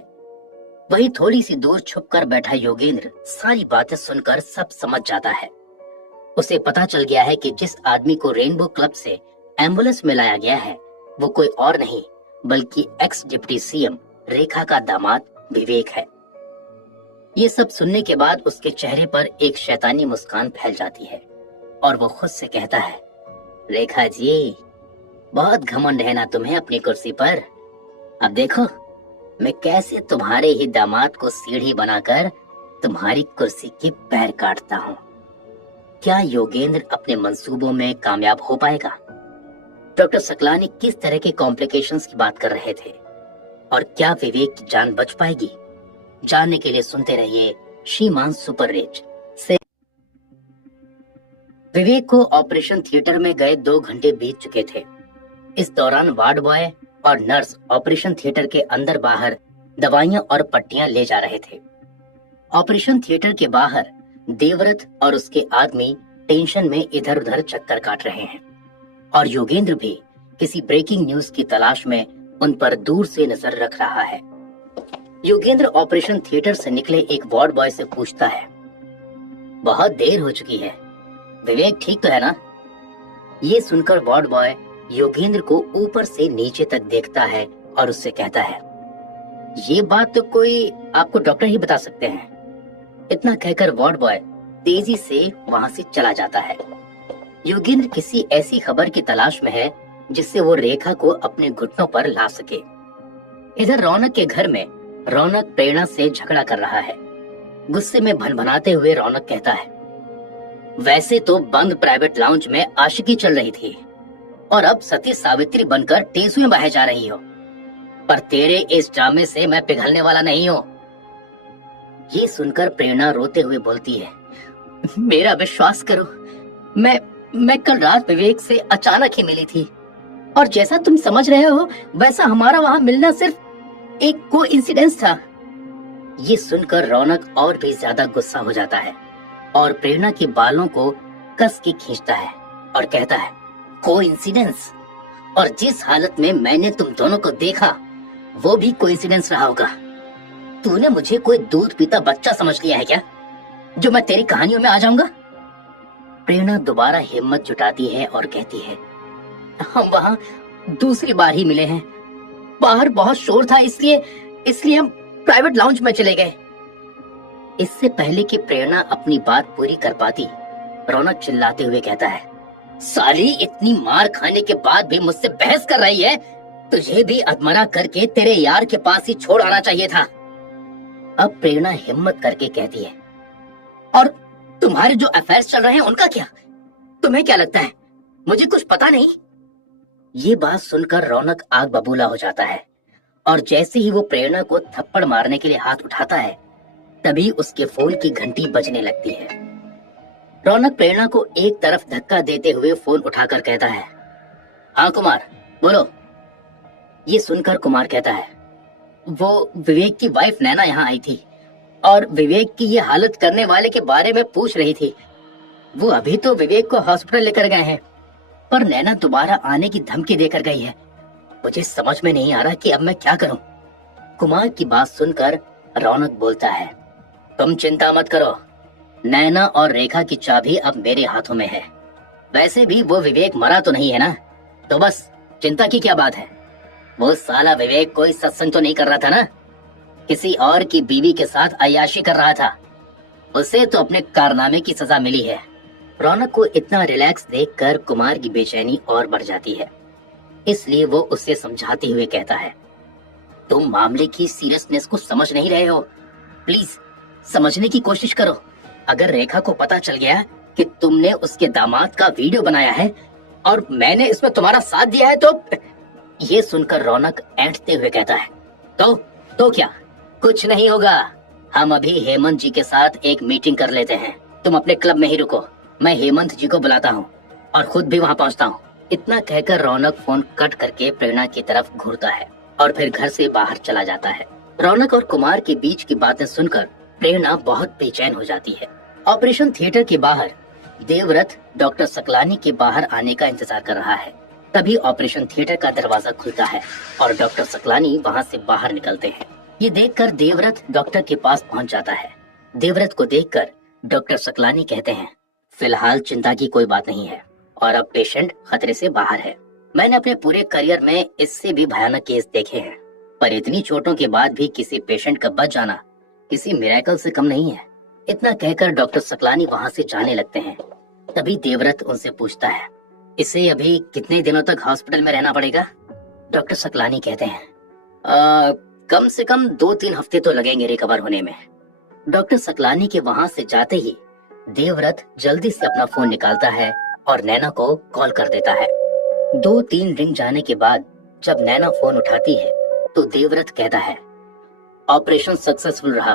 वही थोड़ी सी दूर छुपकर बैठा योगेंद्र सारी बातें सुनकर सब समझ जाता है। उसे पता चल गया है कि जिस आदमी को रेनबो क्लब से एम्बुलेंस में लाया गया है वो कोई और नहीं बल्कि एक्स डिप्टी सीएम रेखा का दामाद विवेक है। ये सब सुनने के बाद उसके चेहरे पर एक शैतानी मुस्कान फैल जाती है और वो खुद से कहता है, रेखा जी बहुत घमंड है ना तुम्हें अपनी कुर्सी पर। अब देखो मैं कैसे तुम्हारे ही दामाद को सीढ़ी बनाकर तुम्हारी कुर्सी के पैर काटता हूँ। क्या योगेंद्र अपने मंसूबों में कामयाब हो पाएगा? डॉक्टर सकलानी किस तरह के कॉम्प्लिकेशंस की बात कर रहे थे और क्या विवेक की जान बच पाएगी? जानने के लिए सुनते रहिए श्रीमान सुपर रिच से। विवेक को ऑपरेशन थिएटर में गए 2 घंटे बीत चुके थे। इस दौरान वार्ड बॉय और नर्स ऑपरेशन थिएटर के अंदर बाहर दवाइयां और पट्टियां ले जा रहे थे। ऑपरेशन थिएटर के बाहर देवव्रत और उसके आदमी टेंशन में इधर उधर चक्कर काट रहे हैं और योगेंद्र भी किसी ब्रेकिंग न्यूज की तलाश में उन पर दूर से नजर रख रहा है। योगेंद्र ऑपरेशन थिएटर से निकले एक वार्ड बॉय से पूछता है, बहुत देर हो चुकी है, विवेक ठीक तो है ना? ये सुनकर वार्ड बॉय योगेंद्र को ऊपर से नीचे तक देखता है और उससे कहता है, ये बात तो कोई आपको डॉक्टर ही बता सकते हैं। इतना कहकर वार्ड बॉय तेजी से वहां से चला जाता है। योगेंद्र किसी ऐसी खबर की तलाश में है जिससे वो रेखा को अपने घुटनों पर ला सके। इधर रौनक के घर में रौनक प्रेरणा से झगड़ा कर रहा है। गुस्से में भनभनाते हुए रौनक कहता है, वैसे तो बंद प्राइवेट लाउंज में आशिकी चल रही थी और अब सती सावित्री बनकर टेसुएं बहे जा रही हो, पर तेरे इस ड्रामे से मैं पिघलने वाला नहीं हूँ। ये सुनकर प्रेरणा रोते हुए बोलती है, मेरा विश्वास करो, मैं कल रात विवेक से अचानक ही मिली थी और जैसा तुम समझ रहे हो वैसा हमारा वहां मिलना सिर्फ एक कोइंसिडेंस था। ये सुनकर रौनक और भी ज्यादा गुस्सा हो जाता है और प्रेरणा के बालों को कस के खींचता है और कहता है, कोइंसिडेंस? और जिस हालत में मैंने तुम दोनों को देखा वो भी कोइंसिडेंस रहा होगा। तूने मुझे कोई दूध पीता बच्चा समझ लिया है क्या, जो मैं तेरी कहानियों में आ जाऊंगा? प्रेरणा दोबारा हिम्मत जुटाती है और कहती है, हम वहां दूसरी बार ही मिले हैं, बाहर बहुत शोर था इसलिए हम प्राइवेट लाउंज में चले गए। इससे पहले कि प्रेरणा अपनी बात पूरी कर पाती, रौनक चिल्लाते हुए कहता है, साली इतनी मार खाने के बाद भी मुझसे बहस कर रही है, तुझे भी अधमरा करके तेरे यार के पास ही छोड़ आना चाहिए था। अब प्रेरणा हिम्मत करके कहती है, और तुम्हारे जो अफेयर्स चल रहे हैं उनका क्या? तुम्हें क्या लगता है मुझे कुछ पता नहीं? ये बात सुनकर रौनक आग बबूला हो जाता है और जैसे ही वो प्रेरणा को थप्पड़ मारने के लिए हाथ उठाता है, तभी उसके फोन की घंटी बजने लगती है। रौनक प्रेरणा को एक तरफ धक्का देते हुए फोन उठाकर कहता है, हाँ कुमार, बोलो। ये सुनकर कुमार कहता है, वो विवेक की वाइफ नैना यहाँ आई थी और विवेक की ये हालत करने वाले के बारे में पूछ रही थी। वो अभी तो विवेक को हॉस्पिटल लेकर गए हैं, पर नैना दोबारा आने की धमकी देकर गई है। मुझे समझ में नहीं आ रहा कि अब मैं क्या करूं। कुमार की बात सुनकर रौनक बोलता है, तुम चिंता मत करो, नैना और रेखा की चाबी अब मेरे हाथों में है। वैसे भी वो विवेक मरा तो नहीं है ना, तो बस चिंता की क्या बात है। वो साला विवेक कोई सत्संग तो नहीं कर रहा था ना, किसी और की बीवी के साथ अय्याशी कर रहा था। उसे तो अपने कारनामे की सजा मिली है। रौनक को इतना रिलैक्स देखकर कुमार की बेचैनी और बढ़ जाती है, इसलिए वो उसे समझाते हुए कहता है, तुम मामले की सीरियसनेस को समझ नहीं रहे हो, प्लीज समझने की कोशिश करो। अगर रेखा को पता चल गया कि तुमने उसके दामाद का वीडियो बनाया है और मैंने इसमें तुम्हारा साथ दिया है, तो ये सुनकर रौनक ऐंठते हुए कहता है, तो क्या, कुछ नहीं होगा। हम अभी हेमंत जी के साथ एक मीटिंग कर लेते हैं, तुम अपने क्लब में ही रुको, मैं हेमंत जी को बुलाता हूँ और खुद भी वहाँ पहुँचता हूँ। इतना कहकर रौनक फोन कट करके प्रेरणा की तरफ घूरता है और फिर घर से बाहर चला जाता है। रौनक और कुमार के बीच की बातें सुनकर प्रेरणा बहुत बेचैन हो जाती है। ऑपरेशन थिएटर के बाहर देवव्रत डॉक्टर सकलानी के बाहर आने का इंतजार कर रहा है। तभी ऑपरेशन थिएटर का दरवाजा खुलता है और डॉक्टर सकलानी वहाँ से बाहर निकलते हैं। ये देखकर देवव्रत डॉक्टर के पास पहुँच जाता है। देवव्रत को देखकर डॉक्टर सकलानी कहते हैं, फिलहाल चिंता की कोई बात नहीं है और अब पेशेंट खतरे से बाहर है। मैंने अपने पूरे करियर में इससे भी भयानक केस देखे हैं, पर इतनी चोटों के बाद भी किसी पेशेंट का बच जाना किसी मिरेकल से कम नहीं है। इतना कहकर डॉक्टर सकलानी वहाँ से जाने लगते हैं। तभी देवव्रत उनसे पूछता है, इसे अभी कितने दिनों तक हॉस्पिटल में रहना पड़ेगा? डॉक्टर सकलानी कहते हैं, कम से कम 2-3 हफ्ते तो लगेंगे रिकवर होने में। डॉक्टर सकलानी के वहाँ से जाते ही देवव्रत जल्दी से अपना फोन निकालता है और नैना को कॉल कर देता है। 2-3 रिंग जाने के बाद जब नैना फोन उठाती है तो देवव्रत कहता है, ऑपरेशन सक्सेसफुल रहा,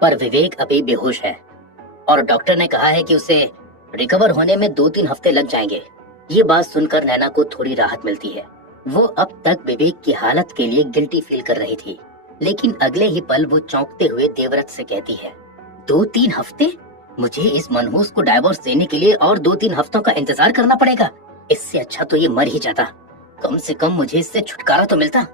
पर विवेक अभी बेहोश है और डॉक्टर ने कहा है कि उसे रिकवर होने में 2-3 हफ्ते लग जाएंगे। ये बात सुनकर नैना को थोड़ी राहत मिलती है। वो अब तक विवेक की हालत के लिए गिल्टी फील कर रही थी, लेकिन अगले ही पल वो चौंकते हुए देवव्रत से कहती है, 2-3 हफ्ते? मुझे इस मनहूस को डाइवोर्स देने के लिए और 2-3 हफ्तों का इंतजार करना पड़ेगा? इससे अच्छा तो ये मर ही जाता, कम से कम मुझे इससे छुटकारा तो मिलता।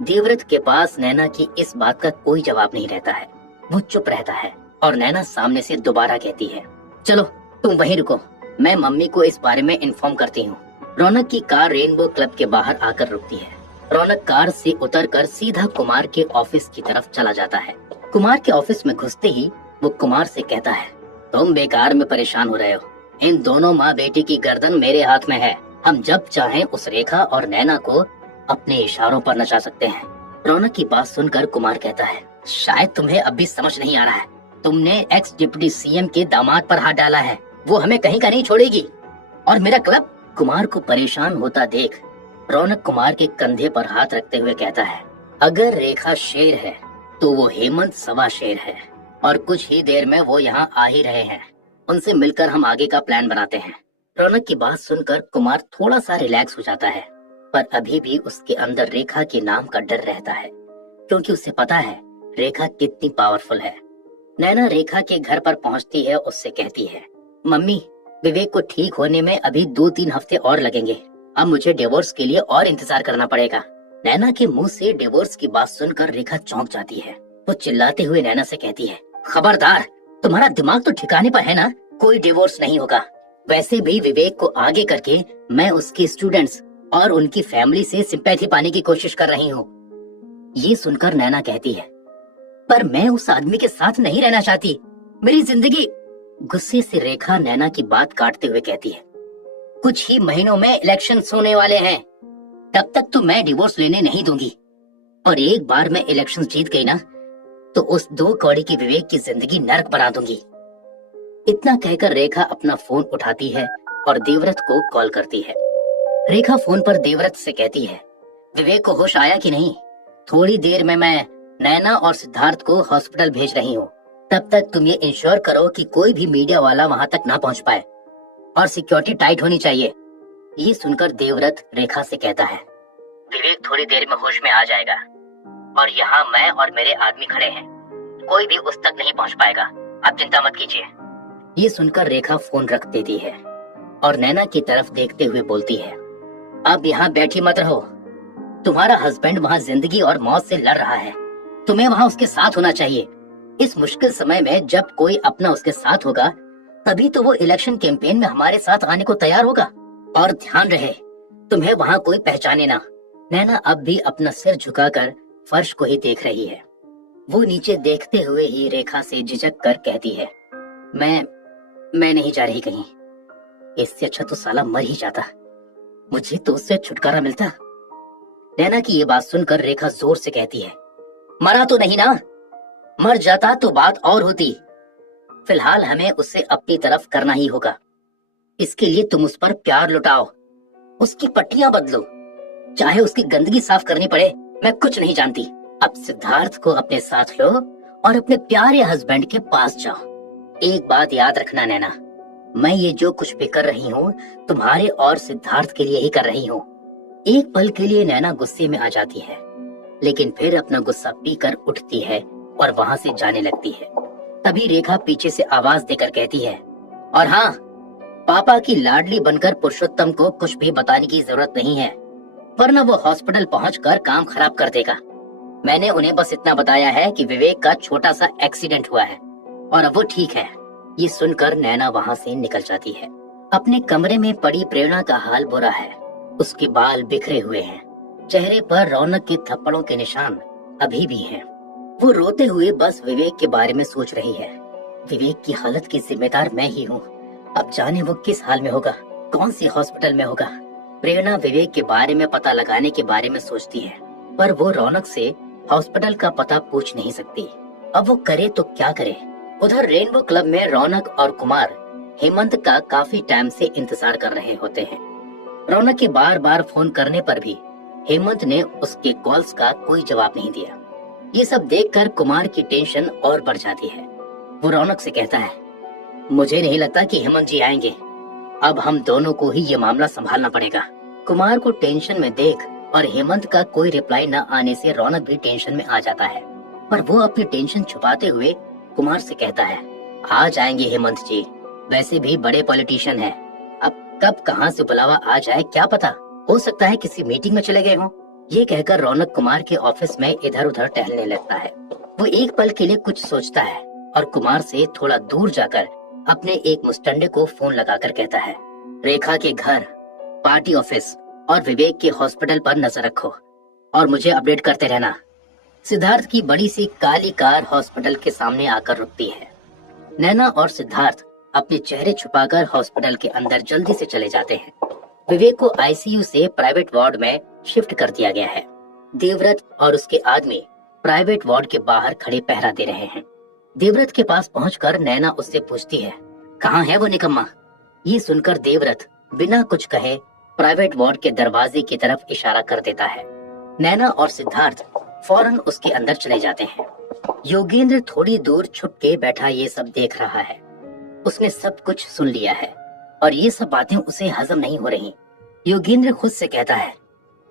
देवव्रत के पास नैना की इस बात का कोई जवाब नहीं रहता है। वो चुप रहता है और नैना सामने से दोबारा कहती है, चलो तुम वहीं रुको, मैं मम्मी को इस बारे में इन्फॉर्म करती हूँ। रौनक की कार रेनबो क्लब के बाहर आकर रुकती है। रौनक कार से उतरकर सीधा कुमार के ऑफिस की तरफ चला जाता है। कुमार के ऑफिस में घुसते ही वो कुमार से कहता है, तुम बेकार में परेशान हो रहे हो, इन दोनों माँ बेटी की गर्दन मेरे हाथ में है। हम जब चाहें उस रेखा और नैना को अपने इशारों पर नचा सकते हैं। रौनक की बात सुनकर कुमार कहता है, शायद तुम्हें अब भी समझ नहीं आ रहा है, तुमने एक्स डिप्टी सीएम के दामाद पर हाथ डाला है, वो हमें कहीं का नहीं छोड़ेगी। और मेरा क्लब? कुमार को परेशान होता देख रौनक कुमार के कंधे पर हाथ रखते हुए कहता है, अगर रेखा शेर है तो वो हेमंत सवा शेर है और कुछ ही देर में वो यहाँ आ ही रहे हैं। उनसे मिलकर हम आगे का प्लान बनाते हैं। रौनक की बात सुनकर कुमार थोड़ा सा रिलैक्स हो जाता है, पर अभी भी उसके अंदर रेखा के नाम का डर रहता है, क्योंकि उसे पता है रेखा कितनी पावरफुल है। नैना रेखा के घर पर पहुंचती है, उससे कहती है, मम्मी विवेक को ठीक होने में अभी 2-3 हफ्ते और लगेंगे, अब मुझे डिवोर्स के लिए और इंतजार करना पड़ेगा। नैना के मुंह से डिवोर्स की बात सुनकर रेखा चौंक जाती है। वो चिल्लाते हुए नैना से कहती है, खबरदार, तुम्हारा दिमाग तो ठिकाने पर है ना, कोई डिवोर्स नहीं होगा। वैसे भी विवेक को आगे करके मैं उसके स्टूडेंट्स और उनकी फैमिली से सिंपैथी पाने की कोशिश कर रही हूँ। ये सुनकर नैना कहती है, पर मैं उस आदमी के साथ नहीं रहना चाहती, मेरी जिंदगी। गुस्से से रेखा नैना की बात काटते हुए कहती है, कुछ ही महीनों में इलेक्शंस होने वाले हैं, तब तक तो मैं डिवोर्स लेने नहीं दूंगी, और एक बार मैं इलेक्शंस जीत गई ना तो उस 2 कौड़ी की विवेक की जिंदगी नरक बना दूंगी। इतना कहकर रेखा अपना फोन उठाती है और देवव्रत को कॉल करती है। रेखा फोन पर देवव्रत से कहती है, विवेक को होश आया कि नहीं? थोड़ी देर में मैं नैना और सिद्धार्थ को हॉस्पिटल भेज रही हूँ। तब तक तुम ये इंश्योर करो कि कोई भी मीडिया वाला वहां तक ना पहुंच पाए और सिक्योरिटी टाइट होनी चाहिए। ये सुनकर देवव्रत रेखा से कहता है, विवेक थोड़ी देर में होश में आ जाएगा और यहाँ मैं और मेरे आदमी खड़े हैं, कोई भी उस तक नहीं पहुंच पाएगा, आप चिंता मत कीजिए। ये सुनकर रेखा फोन रख देती है और नैना की तरफ देखते हुए बोलती है, अब यहाँ बैठी मत रहो, तुम्हारा हस्बैंड वहाँ जिंदगी और मौत से लड़ रहा है, तुम्हें वहाँ उसके साथ होना चाहिए। इस मुश्किल समय में जब कोई अपना उसके साथ होगा तभी तो वो इलेक्शन कैंपेन में हमारे साथ आने को तैयार होगा। और ध्यान रहे तुम्हें वहाँ कोई पहचाने ना। नैना अब भी अपना सिर झुकाकर फर्श को ही देख रही है। वो नीचे देखते हुए ही रेखा से झिझक कर कहती है, मैं नहीं जा रही कहीं, इससे अच्छा तो साला मर ही जाता, मुझे तो उससे छुटकारा मिलता। नैना की ये बात सुनकर रेखा जोर से कहती है, मरा तो नहीं ना, मर जाता तो बात और होती, फिलहाल हमें उससे अपनी तरफ करना ही होगा। इसके लिए तुम उस पर प्यार लुटाओ, उसकी पट्टियां बदलो, चाहे उसकी गंदगी साफ करनी पड़े, मैं कुछ नहीं जानती। अब सिद्धार्थ को अपने साथ लो और अपने प्यारे हस्बैंड के पास जाओ। एक बात याद रखना नैना, मैं ये जो कुछ भी कर रही हूँ तुम्हारे और सिद्धार्थ के लिए ही कर रही हूँ। एक पल के लिए नैना गुस्से में आ जाती है, लेकिन फिर अपना गुस्सा पीकर उठती है और वहाँ से जाने लगती है। तभी रेखा पीछे से आवाज देकर कहती है, और हाँ, पापा की लाडली बनकर पुरुषोत्तम को कुछ भी बताने की जरूरत नहीं है, वरना वो हॉस्पिटल पहुंचकर काम खराब कर देगा। मैंने उन्हें बस इतना बताया है कि विवेक का छोटा सा एक्सीडेंट हुआ है और अब वो ठीक है। ये सुनकर नैना वहाँ से निकल जाती है। अपने कमरे में पड़ी प्रेरणा का हाल बुरा है, उसके बाल बिखरे हुए हैं, चेहरे पर रौनक के थप्पड़ों के निशान अभी भी हैं। वो रोते हुए बस विवेक के बारे में सोच रही है। विवेक की हालत की जिम्मेदार मैं ही हूँ, अब जाने वो किस हाल में होगा, कौन सी हॉस्पिटल में होगा। प्रेरणा विवेक के बारे में पता लगाने के बारे में सोचती है, पर वो रौनक से हॉस्पिटल का पता पूछ नहीं सकती। अब वो करे तो क्या करे। उधर रेनबो क्लब में रौनक और कुमार हेमंत का काफी टाइम से इंतजार कर रहे होते हैं। रौनक के बार बार फोन करने पर भी हेमंत ने उसके कॉल्स का कोई जवाब नहीं दिया। ये सब देखकर कुमार की टेंशन और बढ़ जाती है। वो रौनक से कहता है, मुझे नहीं लगता कि हेमंत जी आएंगे, अब हम दोनों को ही ये मामला संभालना पड़ेगा। कुमार को टेंशन में देख और हेमंत का कोई रिप्लाई न आने से रौनक भी टेंशन में आ जाता है, पर वो अपनी टेंशन छुपाते हुए कुमार से कहता है, आ जाएंगे हेमंत जी, वैसे भी बड़े पॉलिटिशियन हैं, अब कब कहाँ से बुलावा आ जाए क्या पता, हो सकता है किसी मीटिंग में चले गए हों। ये कहकर रौनक कुमार के ऑफिस में इधर उधर टहलने लगता है। वो एक पल के लिए कुछ सोचता है और कुमार से थोड़ा दूर जाकर अपने एक मुस्टंडे को फोन लगाकर कहता है, रेखा के घर, पार्टी ऑफिस और विवेक के हॉस्पिटल पर नजर रखो और मुझे अपडेट करते रहना। सिद्धार्थ की बड़ी सी काली कार हॉस्पिटल के सामने आकर रुकती है। नैना और सिद्धार्थ अपने चेहरे छुपाकर हॉस्पिटल के अंदर जल्दी से चले जाते हैं। विवेक को आईसीयू से प्राइवेट वार्ड में शिफ्ट कर दिया गया है। देवव्रत और उसके आदमी प्राइवेट वार्ड के बाहर खड़े पहरा दे रहे हैं। देवव्रत के पास पहुंचकर नैना उससे पूछती है, कहाँ है वो निकम्मा। ये सुनकर देवव्रत बिना कुछ कहे प्राइवेट वार्ड के दरवाजे की तरफ इशारा कर देता है। नैना और सिद्धार्थ फौरन उसके अंदर चले जाते हैं। योगेंद्र थोड़ी दूर छुप के बैठा ये सब देख रहा है। उसने सब कुछ सुन लिया है और ये सब बातें उसे हजम नहीं हो रही। योगेंद्र खुद से कहता है,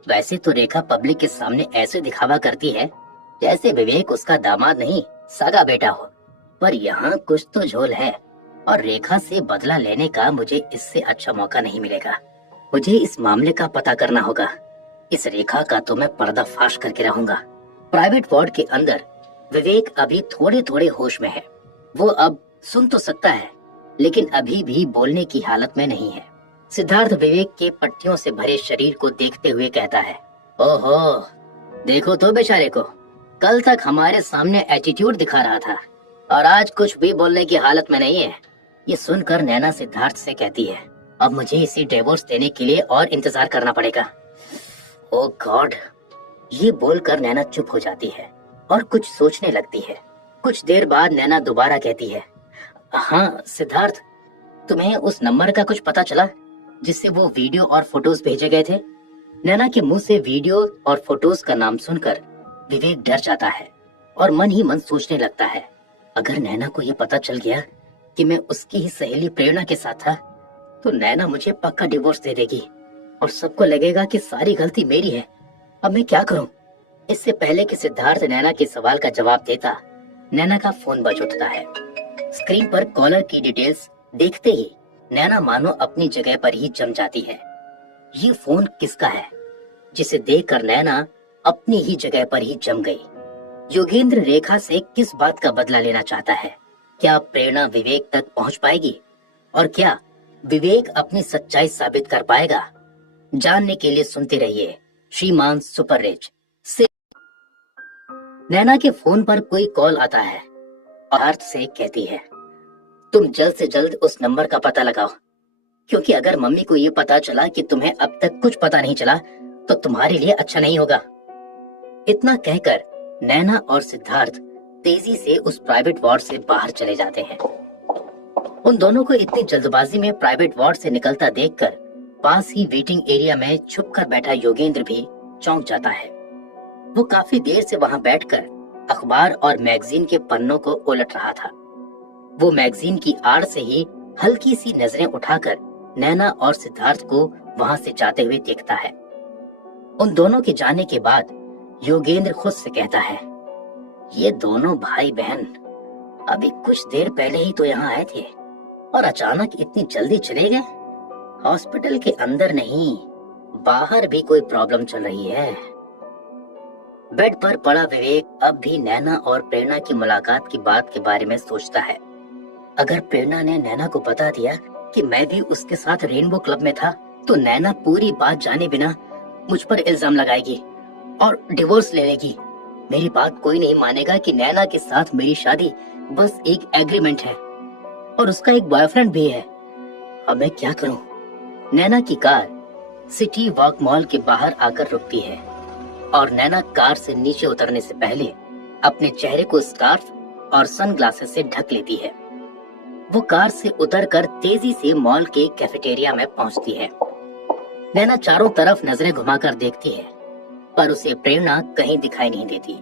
वैसे तो रेखा पब्लिक के सामने ऐसे दिखावा करती है जैसे विवेक उसका दामाद नहीं सगा बेटा हो, पर यहाँ कुछ तो झोल है और रेखा से बदला लेने का मुझे इससे अच्छा मौका नहीं मिलेगा। मुझे इस मामले का पता करना होगा। इस रेखा का तो मैं पर्दाफाश करके रहूंगा। प्राइवेट वार्ड के अंदर विवेक अभी थोड़े थोड़े होश में है। वो अब सुन तो सकता है लेकिन अभी भी बोलने की हालत में नहीं है। सिद्धार्थ विवेक के पट्टियों से भरे शरीर को देखते हुए कहता है, ओहो, देखो तो बेचारे को, कल तक हमारे सामने एटीट्यूड दिखा रहा था और आज कुछ भी बोलने की हालत में नहीं है। ये सुनकर नैना सिद्धार्थ से कहती है, अब मुझे इसे डिवोर्स देने के लिए और इंतजार करना पड़ेगा। ओ गॉड। ये बोलकर नैना चुप हो जाती है और कुछ सोचने लगती है। कुछ देर बाद नैना दोबारा कहती है, हाँ सिद्धार्थ, तुम्हें उस नंबर का कुछ पता चला जिससे वो वीडियो और फोटोज भेजे गए थे? नैना के मुंह से वीडियो और फोटोज का नाम सुनकर विवेक डर जाता है और मन ही मन सोचने लगता है, अगर नैना को ये पता चल गया कि मैं उसकी ही सहेली प्रेरणा के साथ था तो नैना मुझे पक्का डिवोर्स दे देगी और सबको लगेगा कि सारी गलती मेरी है। अब मैं क्या करूं? इससे पहले कि सिद्धार्थ नैना के सवाल का जवाब देता, नैना का फोन बज उठता है। स्क्रीन पर कॉलर की डिटेल्स देखते ही नैना मानो अपनी जगह पर ही जम जाती है। ये फोन किसका है? जिसे देखकर नैना अपनी ही जगह पर ही जम गई। योगेंद्र रेखा से किस बात का बदला लेना चाहता है? क्या प्रेरणा विवेक तक पहुंच पाएगी और क्या विवेक अपनी सच्चाई साबित कर पाएगा? जानने के लिए सुनते रहिए श्रीमान सुपर रिच से। नैना के फोन पर कोई कॉल आता है और अर्थ से कहती है, तुम जल्द से जल्द उस नंबर का पता लगाओ, क्योंकि अगर मम्मी को ये पता चला कि तुम्हें अब तक कुछ पता नहीं चला तो तुम्हारे लिए अच्छा नहीं होगा। इतना कहकर नैना और सिद्धार्थ तेजी से उस प्राइवेट वार्ड से बाहर चले जाते हैं। उन दोनों को इतनी जल्दबाजी में प्राइवेट वार्ड से निकलता देखकर पास ही वेटिंग एरिया में छुपकर बैठा योगेंद्र भी चौंक जाता है। वो काफी देर से वहां बैठकर अखबार और मैगजीन के पन्नों को उलट रहा था। वो मैगजीन की आड़ से ही हल्की सी नजरें उठाकर नैना और सिद्धार्थ को वहां से जाते हुए देखता है। उन दोनों के जाने के बाद योगेंद्र खुद से कहता है, ये दोनों भाई बहन अभी कुछ देर पहले ही तो यहाँ आए थे और अचानक इतनी जल्दी चले गए। हॉस्पिटल के अंदर नहीं, बाहर भी कोई प्रॉब्लम चल रही है। बेड पर पड़ा विवेक अब भी नैना और प्रेरणा की मुलाकात की बात के बारे में सोचता है। अगर प्रेरणा ने नैना को बता दिया कि मैं भी उसके साथ रेनबो क्लब में था तो नैना पूरी बात जाने बिना मुझ पर इल्जाम लगाएगी और डिवोर्स ले लेगी। मेरी बात कोई नहीं मानेगा कि नैना के साथ मेरी शादी बस एक एग्रीमेंट है और उसका एक बॉयफ्रेंड भी है। अब मैं क्या करूं? नैना की कार सिटी वॉक मॉल के बाहर आकर रुकती है और नैना कार से नीचे उतरने से पहले अपने चेहरे को स्कार्फ और सनग्लासेस से ढक लेती है। वो कार से उतरकर तेजी से मॉल के कैफेटेरिया में पहुंचती है। नैना चारों तरफ नजरें घुमाकर देखती है पर उसे प्रेरणा कहीं दिखाई नहीं देती।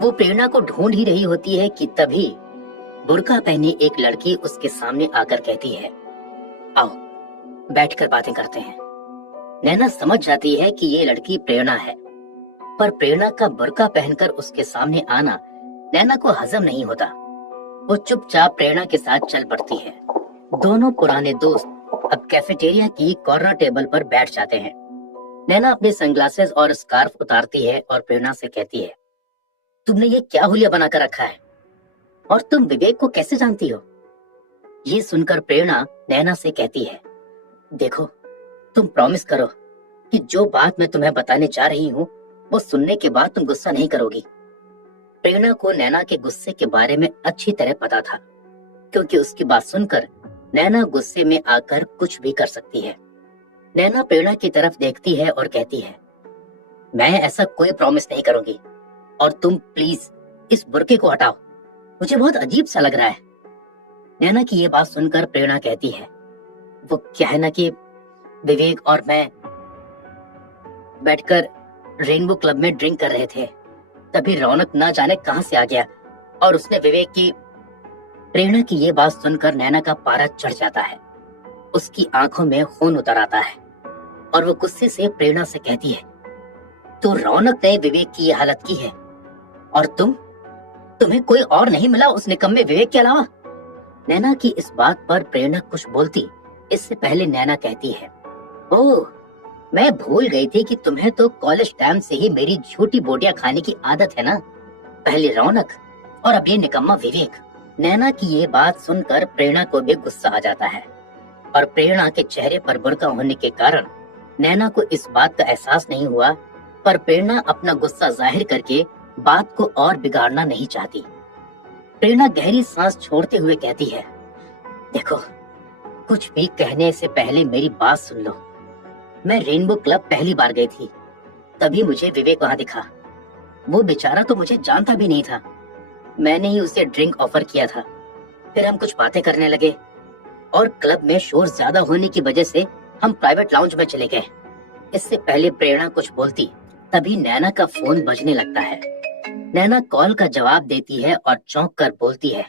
वो प्रेरणा को ढूंढ ही रही होती है कि तभी बुर्का पहनी एक लड़की उसके सामने आकर कहती है, आओ बैठकर बातें करते हैं। नैना समझ जाती है कि ये लड़की प्रेरणा है, पर प्रेरणा का बुर्का पहनकर उसके सामने आना नैना को हजम नहीं होता। वो चुपचाप प्रेरणा के साथ चल पड़ती है। दोनों पुराने दोस्त अब कैफेटेरिया की कॉर्नर टेबल पर बैठ जाते हैं। नैना अपने सनग्लासेस और स्कार्फ उतारती है और प्रेरणा से कहती है, तुमने ये क्या हुलिया बनाकर रखा है और तुम विवेक को कैसे जानती हो? ये सुनकर प्रेरणा नैना से कहती है, देखो तुम प्रॉमिस करो कि जो बात मैं तुम्हें बताने जा रही हूँ वो सुनने के बाद तुम गुस्सा नहीं करोगी। प्रेरणा को नैना के गुस्से के बारे में अच्छी तरह पता था, क्योंकि उसकी बात सुनकर नैना गुस्से में आकर कुछ भी कर सकती है। नैना प्रेरणा की तरफ देखती है और कहती है, मैं ऐसा कोई प्रॉमिस नहीं करूंगी और तुम प्लीज इस बुर्के को हटाओ, मुझे बहुत अजीब सा लग रहा है। नैना की ये बात सुनकर प्रेरणा कहती है, वो क्या है ना कि विवेक और मैं बैठकर रेनबो क्लब में ड्रिंक कर रहे थे, तभी रौनक ना जाने कहां से आ गया और उसने विवेक की। प्रेरणा की ये बात सुनकर नैना का पारा चढ़ जाता है। उसकी आंखों में खून उतर आता है और वो गुस्से से प्रेरणा से कहती है, तो रौनक ने विवेक की ये हालत की है और तुम्हें कोई और नहीं मिला उस निकम्मे विवेक के अलावा? नैना की इस बात पर प्रेरणा कुछ बोलती इससे पहले नैना कहती है, ओह मैं भूल गई थी कि तुम्हें तो कॉलेज टाइम से ही मेरी झूठी बोटियां खाने की आदत है ना। पहले रौनक और अब ये निकम्मा विवेक। नैना की ये बात सुनकर प्रेरणा को भी गुस्सा आ जाता है और प्रेरणा के चेहरे पर बुर्का होने के कारण नैना को इस बात का एहसास नहीं हुआ, पर प्रेरणा अपना गुस्सा जाहिर करके बात को और बिगाड़ना नहीं चाहती। प्रेरणा गहरी सांस छोड़ते हुए कहती है, देखो कुछ भी कहने से पहले मेरी बात सुन लो। मैं रेनबो क्लब पहली बार गई थी, तभी मुझे विवेक वहां दिखा। वो बेचारा तो मुझे जानता भी नहीं था, मैंने ही उसे ड्रिंक ऑफर किया था। फिर हम कुछ बातें करने लगे और क्लब में शोर ज्यादा होने की वजह से हम प्राइवेट लाउंज में चले गए। इससे पहले प्रेरणा कुछ बोलती तभी नैना का फोन बजने लगता है। नैना कॉल का जवाब देती है और चौंक कर बोलती है,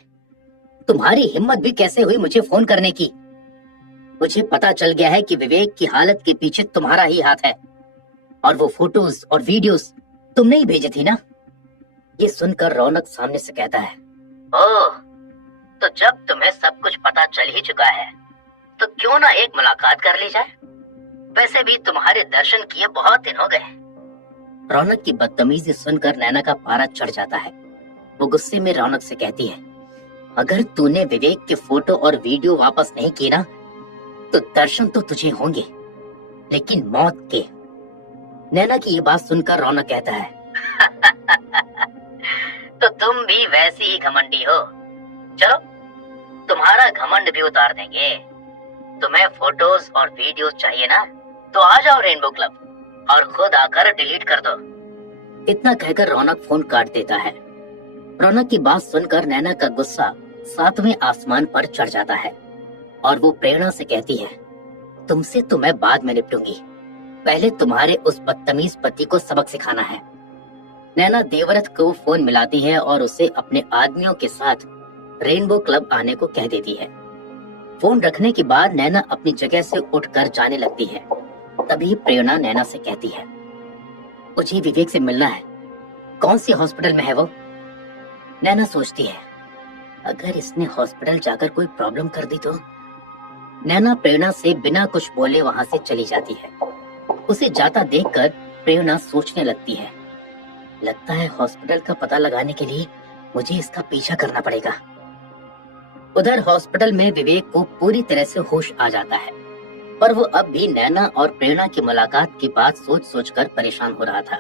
तुम्हारी हिम्मत भी कैसे हुई मुझे फोन करने की? मुझे पता चल गया है कि विवेक की हालत के पीछे तुम्हारा ही हाथ है, और वो फोटोज और वीडियोस तुमने ही भेजी थी ना? ये सुनकर रौनक सामने से कहता है, ओह, तो जब तुम्हें सब कुछ पता चल ही चुका है तो क्यों ना एक मुलाकात कर ली जाए? वैसे भी तुम्हारे दर्शन किए बहुत दिन हो गए। रौनक की बदतमीजी सुनकर नैना का पारा चढ़ जाता है। वो गुस्से में रौनक से कहती है, अगर तूने विवेक के फोटो और वीडियो वापस नहीं किए ना तो दर्शन तो तुझे होंगे, लेकिन मौत के। नैना की ये बात सुनकर रौनक कहता है, तो तुम भी वैसी ही घमंडी हो। चलो, तुम्हारा घमंड भी उतार देंगे। तुम्हें फोटोज और वीडियोस चाहिए ना, तो आ जाओ रेनबो क्लब और खुद आकर डिलीट कर दो। इतना कहकर रौनक फोन काट देता है। रौनक की बात सुनकर नैना का गुस्सा 7वें आसमान पर चढ़ जाता है और वो प्रेरणा से कहती है, तुमसे तो मैं बाद में निपटूंगी, पहले तुम्हारे उस बदतमीज पति को सबक सिखाना है। नैना देवव्रत को फोन मिलाती है और उसे अपने आदमियों के साथ रेनबो क्लब आने को कह देती है। फोन रखने के बाद नैना अपनी जगह से उठकर जाने लगती है। तभी प्रेरणा नैना से कहती है, मुझे विवेक से मिलना है। कौन सी हॉस्पिटल में है वो? नैना सोचती है, अगर इसने हॉस्पिटल जाकर कोई प्रॉब्लम कर दी तो? नैना प्रेरणा से बिना कुछ बोले वहां से चली जाती है। उसे जाता देखकर प्रेरणा सोचने लगती है, लगता है हॉस्पिटल का पता लगाने के लिए मुझे इसका पीछा करना पड़ेगा। उधर हॉस्पिटल में विवेक को पूरी तरह से होश आ जाता है, पर वो अब भी नैना और प्रेरणा की मुलाकात की बात सोच सोच कर परेशान हो रहा था।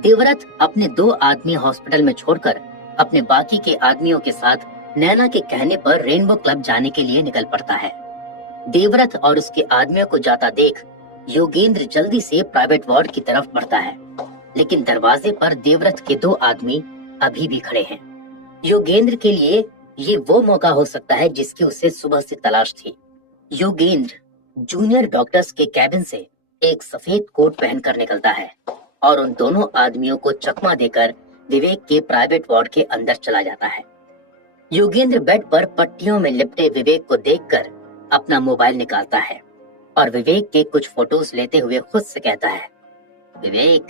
देवव्रत अपने 2 आदमी हॉस्पिटल में छोड़कर अपने बाकी के आदमियों के साथ नैना के कहने पर रेनबो क्लब जाने के लिए निकल पड़ता है। देवव्रत और उसके आदमियों को जाता देख योगेंद्र जल्दी से प्राइवेट वार्ड की तरफ बढ़ता है, लेकिन दरवाजे पर देवव्रत के 2 आदमी अभी भी खड़े हैं। योगेंद्र के लिए ये वो मौका हो सकता है जिसकी उसे सुबह से तलाश थी। योगेंद्र जूनियर डॉक्टर्स के कैबिन से एक सफेद कोट पहनकर निकलता है और उन दोनों आदमियों को चकमा देकर विवेक के प्राइवेट वार्ड के अंदर चला जाता है। योगेंद्र बेड पर पट्टियों में लिपटे विवेक को देखकर अपना मोबाइल निकालता है और विवेक के कुछ फोटोज लेते हुए खुद से कहता है, विवेक,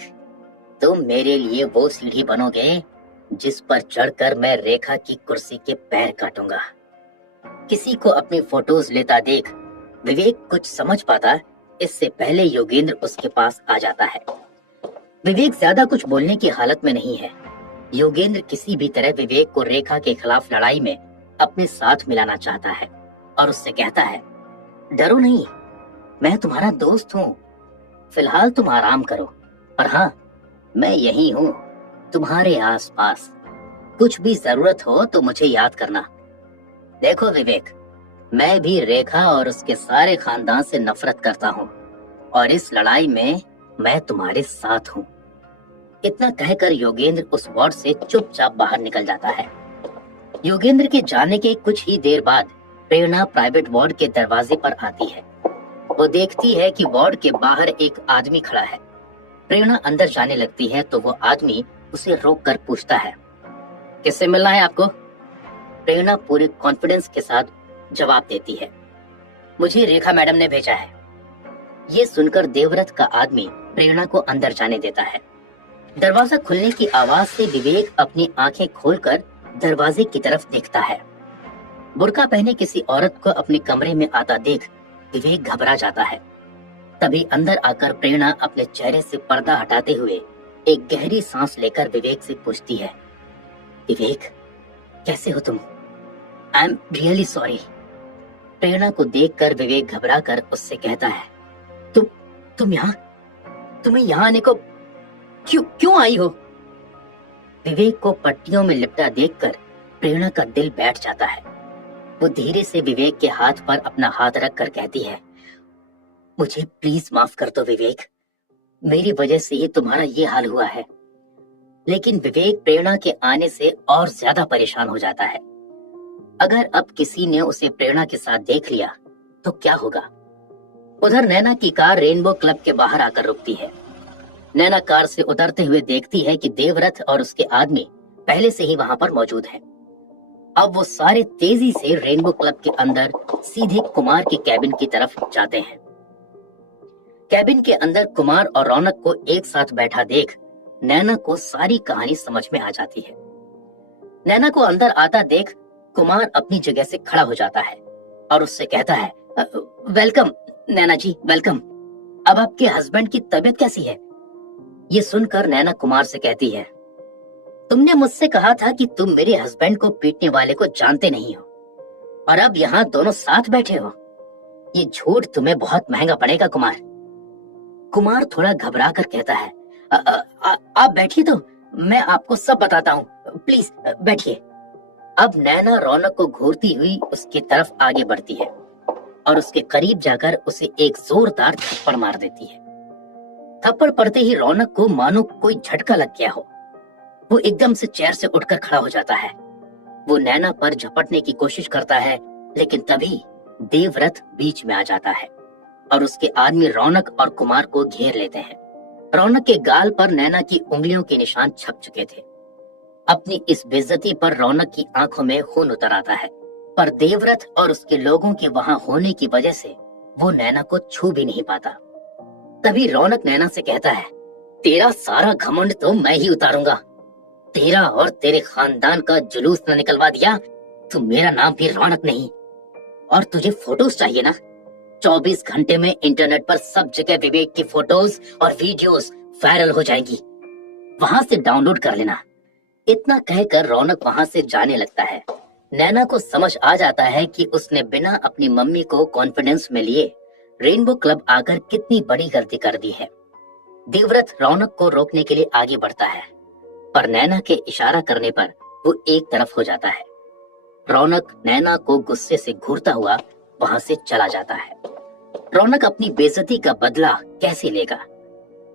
तुम मेरे लिए वो सीढ़ी बनोगे जिस पर चढ़कर मैं रेखा की कुर्सी के पैर काटूंगा। किसी को अपनी फोटोज लेता देख विवेक कुछ समझ पाता, इससे पहले योगेंद्र उसके पास आ जाता है। विवेक ज्यादा कुछ बोलने की हालत में नहीं है। योगेंद्र किसी भी तरह विवेक को रेखा के खिलाफ लड़ाई में अपने साथ मिलाना चाहता है और उससे कहता है, डरो नहीं, मैं तुम्हारा दोस्त हूँ। फिलहाल तुम आराम करो, और हाँ, मैं यही हूँ तुम्हारे आसपास। कुछ भी जरूरत हो तो मुझे याद करना। देखो विवेक, मैं भी रेखा और उसके सारे खानदान से नफरत करता हूँ और इस लड़ाई में मैं तुम्हारे साथ हूँ। इतना कहकर योगेंद्र उस वार्ड से चुपचाप बाहर निकल जाता है। योगेंद्र के जाने के कुछ ही देर बाद प्रेरणा प्राइवेट वार्ड के दरवाजे पर आती है। वो देखती है कि वार्ड के बाहर एक आदमी खड़ा है। प्रेरणा अंदर जाने लगती है तो वो आदमी उसे रोक कर पूछता है, किससे मिलना है आपको? प्रेरणा पूरे कॉन्फिडेंस के साथ जवाब देती है, मुझे रेखा मैडम ने भेजा है। ये सुनकर देवव्रत का आदमी प्रेरणा को अंदर जाने देता है। दरवाजा खुलने की आवाज से विवेक अपनी आंखें खोलकर दरवाजे की तरफ देखता है। बुर्का पहने किसी औरत को अपने कमरे में आता देख विवेक घबरा जाता है। तभी अंदर आकर प्रेरणा अपने चेहरे से पर्दा हटाते हुए एक गहरी सांस लेकर विवेक से पूछती है, विवेक, कैसे हो तुम? I am really sorry. Prerna को देखकर विवेक घबरा कर उससे कहता है, तुम तुम्हें यहाँ आने को क्यों आई हो? विवेक को पट्टियों में लिपटा देखकर प्रेरणा का दिल बैठ जाता है। वो धीरे से विवेक के हाथ पर अपना हाथ रख कर कहती है, मुझे प्लीज माफ कर दो विवेक, मेरी वजह से ही तुम्हारा ये हाल हुआ है। लेकिन विवेक प्रेरणा के आने से और ज्यादा परेशान हो जाता है। अगर अब किसी ने उसे प्रेरणा के साथ देख लिया तो क्या होगा? उधर नैना की कार रेनबो क्लब के बाहर आकर रुकती है। नैना कार से उतरते हुए देखती है कि देवव्रत और उसके आदमी पहले से ही वहां पर मौजूद हैं। अब वो सारे तेजी से रेनबो क्लब के अंदर सीधे कुमार के कैबिन की तरफ जाते हैं। कैबिन के अंदर कुमार और रौनक को एक साथ बैठा देख नैना को सारी कहानी समझ में आ जाती है। नैना को अंदर आता देख कुमार अपनी जगह से खड़ा हो जाता है और उससे कहता है, वेलकम नैना जी, वेलकम। अब आपके हस्बैंड की तबीयत कैसी है? ये सुनकर नैना कुमार से कहती है, तुमने मुझसे कहा था कि तुम मेरे हस्बैंड को पीटने वाले को जानते नहीं हो और अब यहाँ दोनों साथ बैठे हो। ये झूठ तुम्हें बहुत महंगा पड़ेगा कुमार। कुमार थोड़ा घबरा कर कहता है, आप बैठिए तो मैं आपको सब बताता हूँ, प्लीज बैठिए। अब नैना रौनक को घूरती हुई उसकी तरफ आगे बढ़ती है और उसके करीब जाकर उसे एक जोरदार थप्पड़ मार देती है। थप्पड़ पड़ते ही रौनक को मानो कोई झटका लग गया हो। वो एकदम से चेयर से उठकर खड़ा हो जाता है। वो नैना पर झपटने की कोशिश करता है, लेकिन तभी देवव्रत बीच में आ जाता है और उसके आदमी रौनक और कुमार को घेर लेते हैं। रौनक के गाल पर नैना की उंगलियों के निशान छप चुके थे। अपनी इस बेइज्जती पर रौनक की आंखों में खून उतर आता है, पर देवव्रत और उसके लोगों के वहां होने की वजह से वो नैना को छू भी नहीं पाता। तभी रौनक नैना से कहता है, तेरा सारा घमंड तो मैं ही उतारूंगा। तेरा और तेरे खानदान का जुलूस न निकलवा दिया तो मेरा नाम भी रौनक नहीं। और तुझे फोटोज चाहिए ना? 24 घंटे में इंटरनेट पर सब जगह विवेक की फोटोज और वीडियोस वायरल हो जाएंगी, वहां से डाउनलोड कर लेना। इतना कहकर रौनक वहां से जाने लगता है। नैना को समझ आ जाता है कि उसने बिना अपनी मम्मी को कॉन्फिडेंस में लिए रेनबो क्लब आकर कितनी बड़ी गलती कर दी है। देवव्रत रौनक को रोकने के लिए आगे बढ़ता है, पर नैना के इशारा करने पर वो एक तरफ हो जाता है। रौनक नैना को गुस्से से घूरता हुआ वहां से चला जाता है। रौनक अपनी बेइज्जती का बदला कैसे लेगा?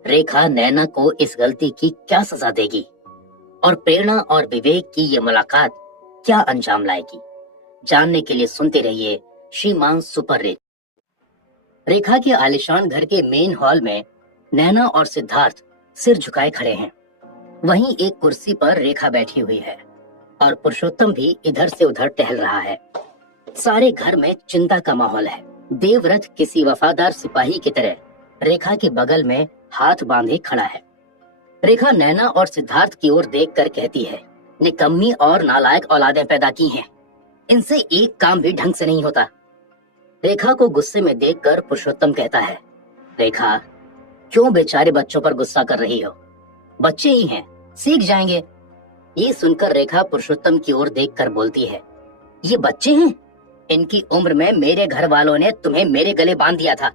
रेखा नैना को इस गलती की क्या सजा देगी? और प्रेरणा और विवेक की ये मुलाकात क्या अंजाम लाएगी? जानने के लिए सुनते रहिए श्रीमान सुपर रेट। रेखा के आलिशान घर के मेन हॉल में नैना और सिद्धार्थ सिर झुकाए खड़े हैं। वहीं एक कुर्सी पर रेखा बैठी हुई है और पुरुषोत्तम भी इधर से उधर टहल रहा है। सारे घर में चिंता का माहौल है। देवव्रत किसी वफादार सिपाही की तरह रेखा के बगल में हाथ बांधे खड़ा है। रेखा नैना और सिद्धार्थ की ओर देखकर कहती है, निकम्मी और नालायक औलादें पैदा की हैं, इनसे एक काम भी ढंग से नहीं होता। रेखा को गुस्से में देखकर पुरुषोत्तम कहता है, रेखा क्यों बेचारे बच्चों पर गुस्सा कर रही हो? बच्चे ही हैं, सीख जाएंगे। ये सुनकर रेखा पुरुषोत्तम की ओर देखकर बोलती है, ये बच्चे हैं? इनकी उम्र में मेरे घर वालों ने तुम्हें मेरे गले बांध दिया था।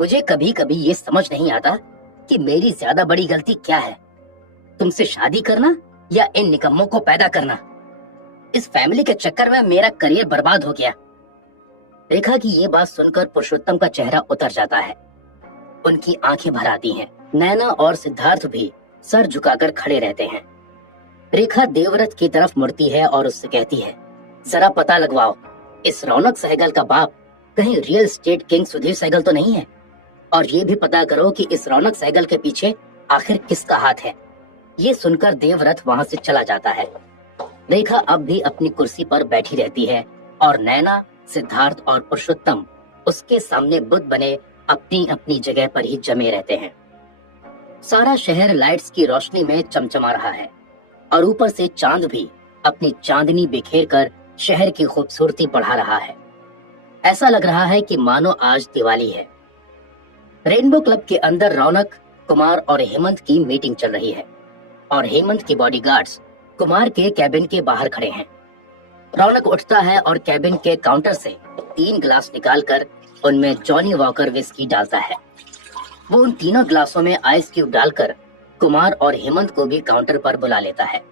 मुझे कभी कभी ये समझ नहीं आता कि मेरी ज्यादा बड़ी गलती क्या है, तुमसे शादी करना या इन निकम्मों को पैदा करना। इस फैमिली के चक्कर में मेरा करियर बर्बाद हो गया। रेखा की ये बात सुनकर पुरुषोत्तम का चेहरा उतर जाता है। उनकी आंखें भर आती हैं। नैना और सिद्धार्थ भी सर झुकाकर खड़े रहते हैं। रेखा देवव्रत की तरफ मुड़ती है और उससे कहती है, जरा पता लगवाओ, इस रौनक सहगल का बाप कहीं real estate king Sudhir Sehgal तो नहीं है? और ये भी पता करो कि इस रौनक सहगल के पीछे आखिर किसका हाथ है। ये सुनकर देवव्रत वहां से चला जाता है। रेखा अब भी अपनी कुर्सी पर बैठी रहती है और नैना, सिद्धार्थ और पुरुषोत्तम उसके सामने बुद्ध बने अपनी अपनी जगह पर ही जमे रहते हैं। सारा शहर लाइट्स की रोशनी में चमचमा रहा है और ऊपर से चांद भी अपनी चांदनी बिखेर कर शहर की खूबसूरती बढ़ा रहा है। ऐसा लग रहा है कि मानो आज दिवाली है। रेनबो क्लब के अंदर रौनक, कुमार और हेमंत की मीटिंग चल रही है और हेमंत के बॉडीगार्ड्स कुमार के कैबिन के बाहर खड़े हैं। रौनक उठता है और कैबिन के काउंटर से 3 गिलास निकालकर उनमें जॉनी वॉकर विस्की डालता है। वो उन तीनों गिलासों में आइस क्यूब डालकर कुमार और हेमंत को भी काउंटर पर बुला लेता है।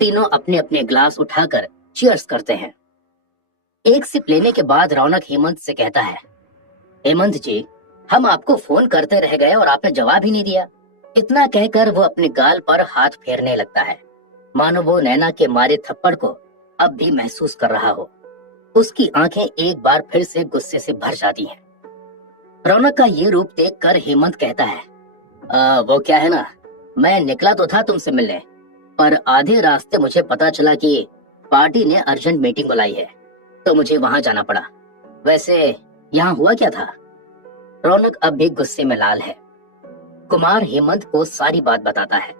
तीनों अपने अपने ग्लास उठाकर चीयर्स करते हैं। एक सिप लेने के बाद रौनक हेमंत से कहता है, हेमंत जी, हम आपको फोन करते रह गए और आपने जवाब ही नहीं दिया। इतना कहकर वो अपने गाल पर हाथ फेरने लगता है, मानो वो नैना के मारे थप्पड़ को अब भी महसूस कर रहा हो। उसकी आंखें एक बार फिर से गुस्से से भर जाती हैं। रौनक का ये रूप देखकर हेमंत कहता है, वो क्या है ना, मैं निकला तो था तुमसे मिलने, पर आधे रास्ते मुझे पता चला कि पार्टी ने अर्जेंट मीटिंग बुलाई है, तो मुझे वहां जाना पड़ा। वैसे यहाँ हुआ क्या था? रौनक अब भी गुस्से में लाल है। कुमार हेमंत को सारी बात बताता है,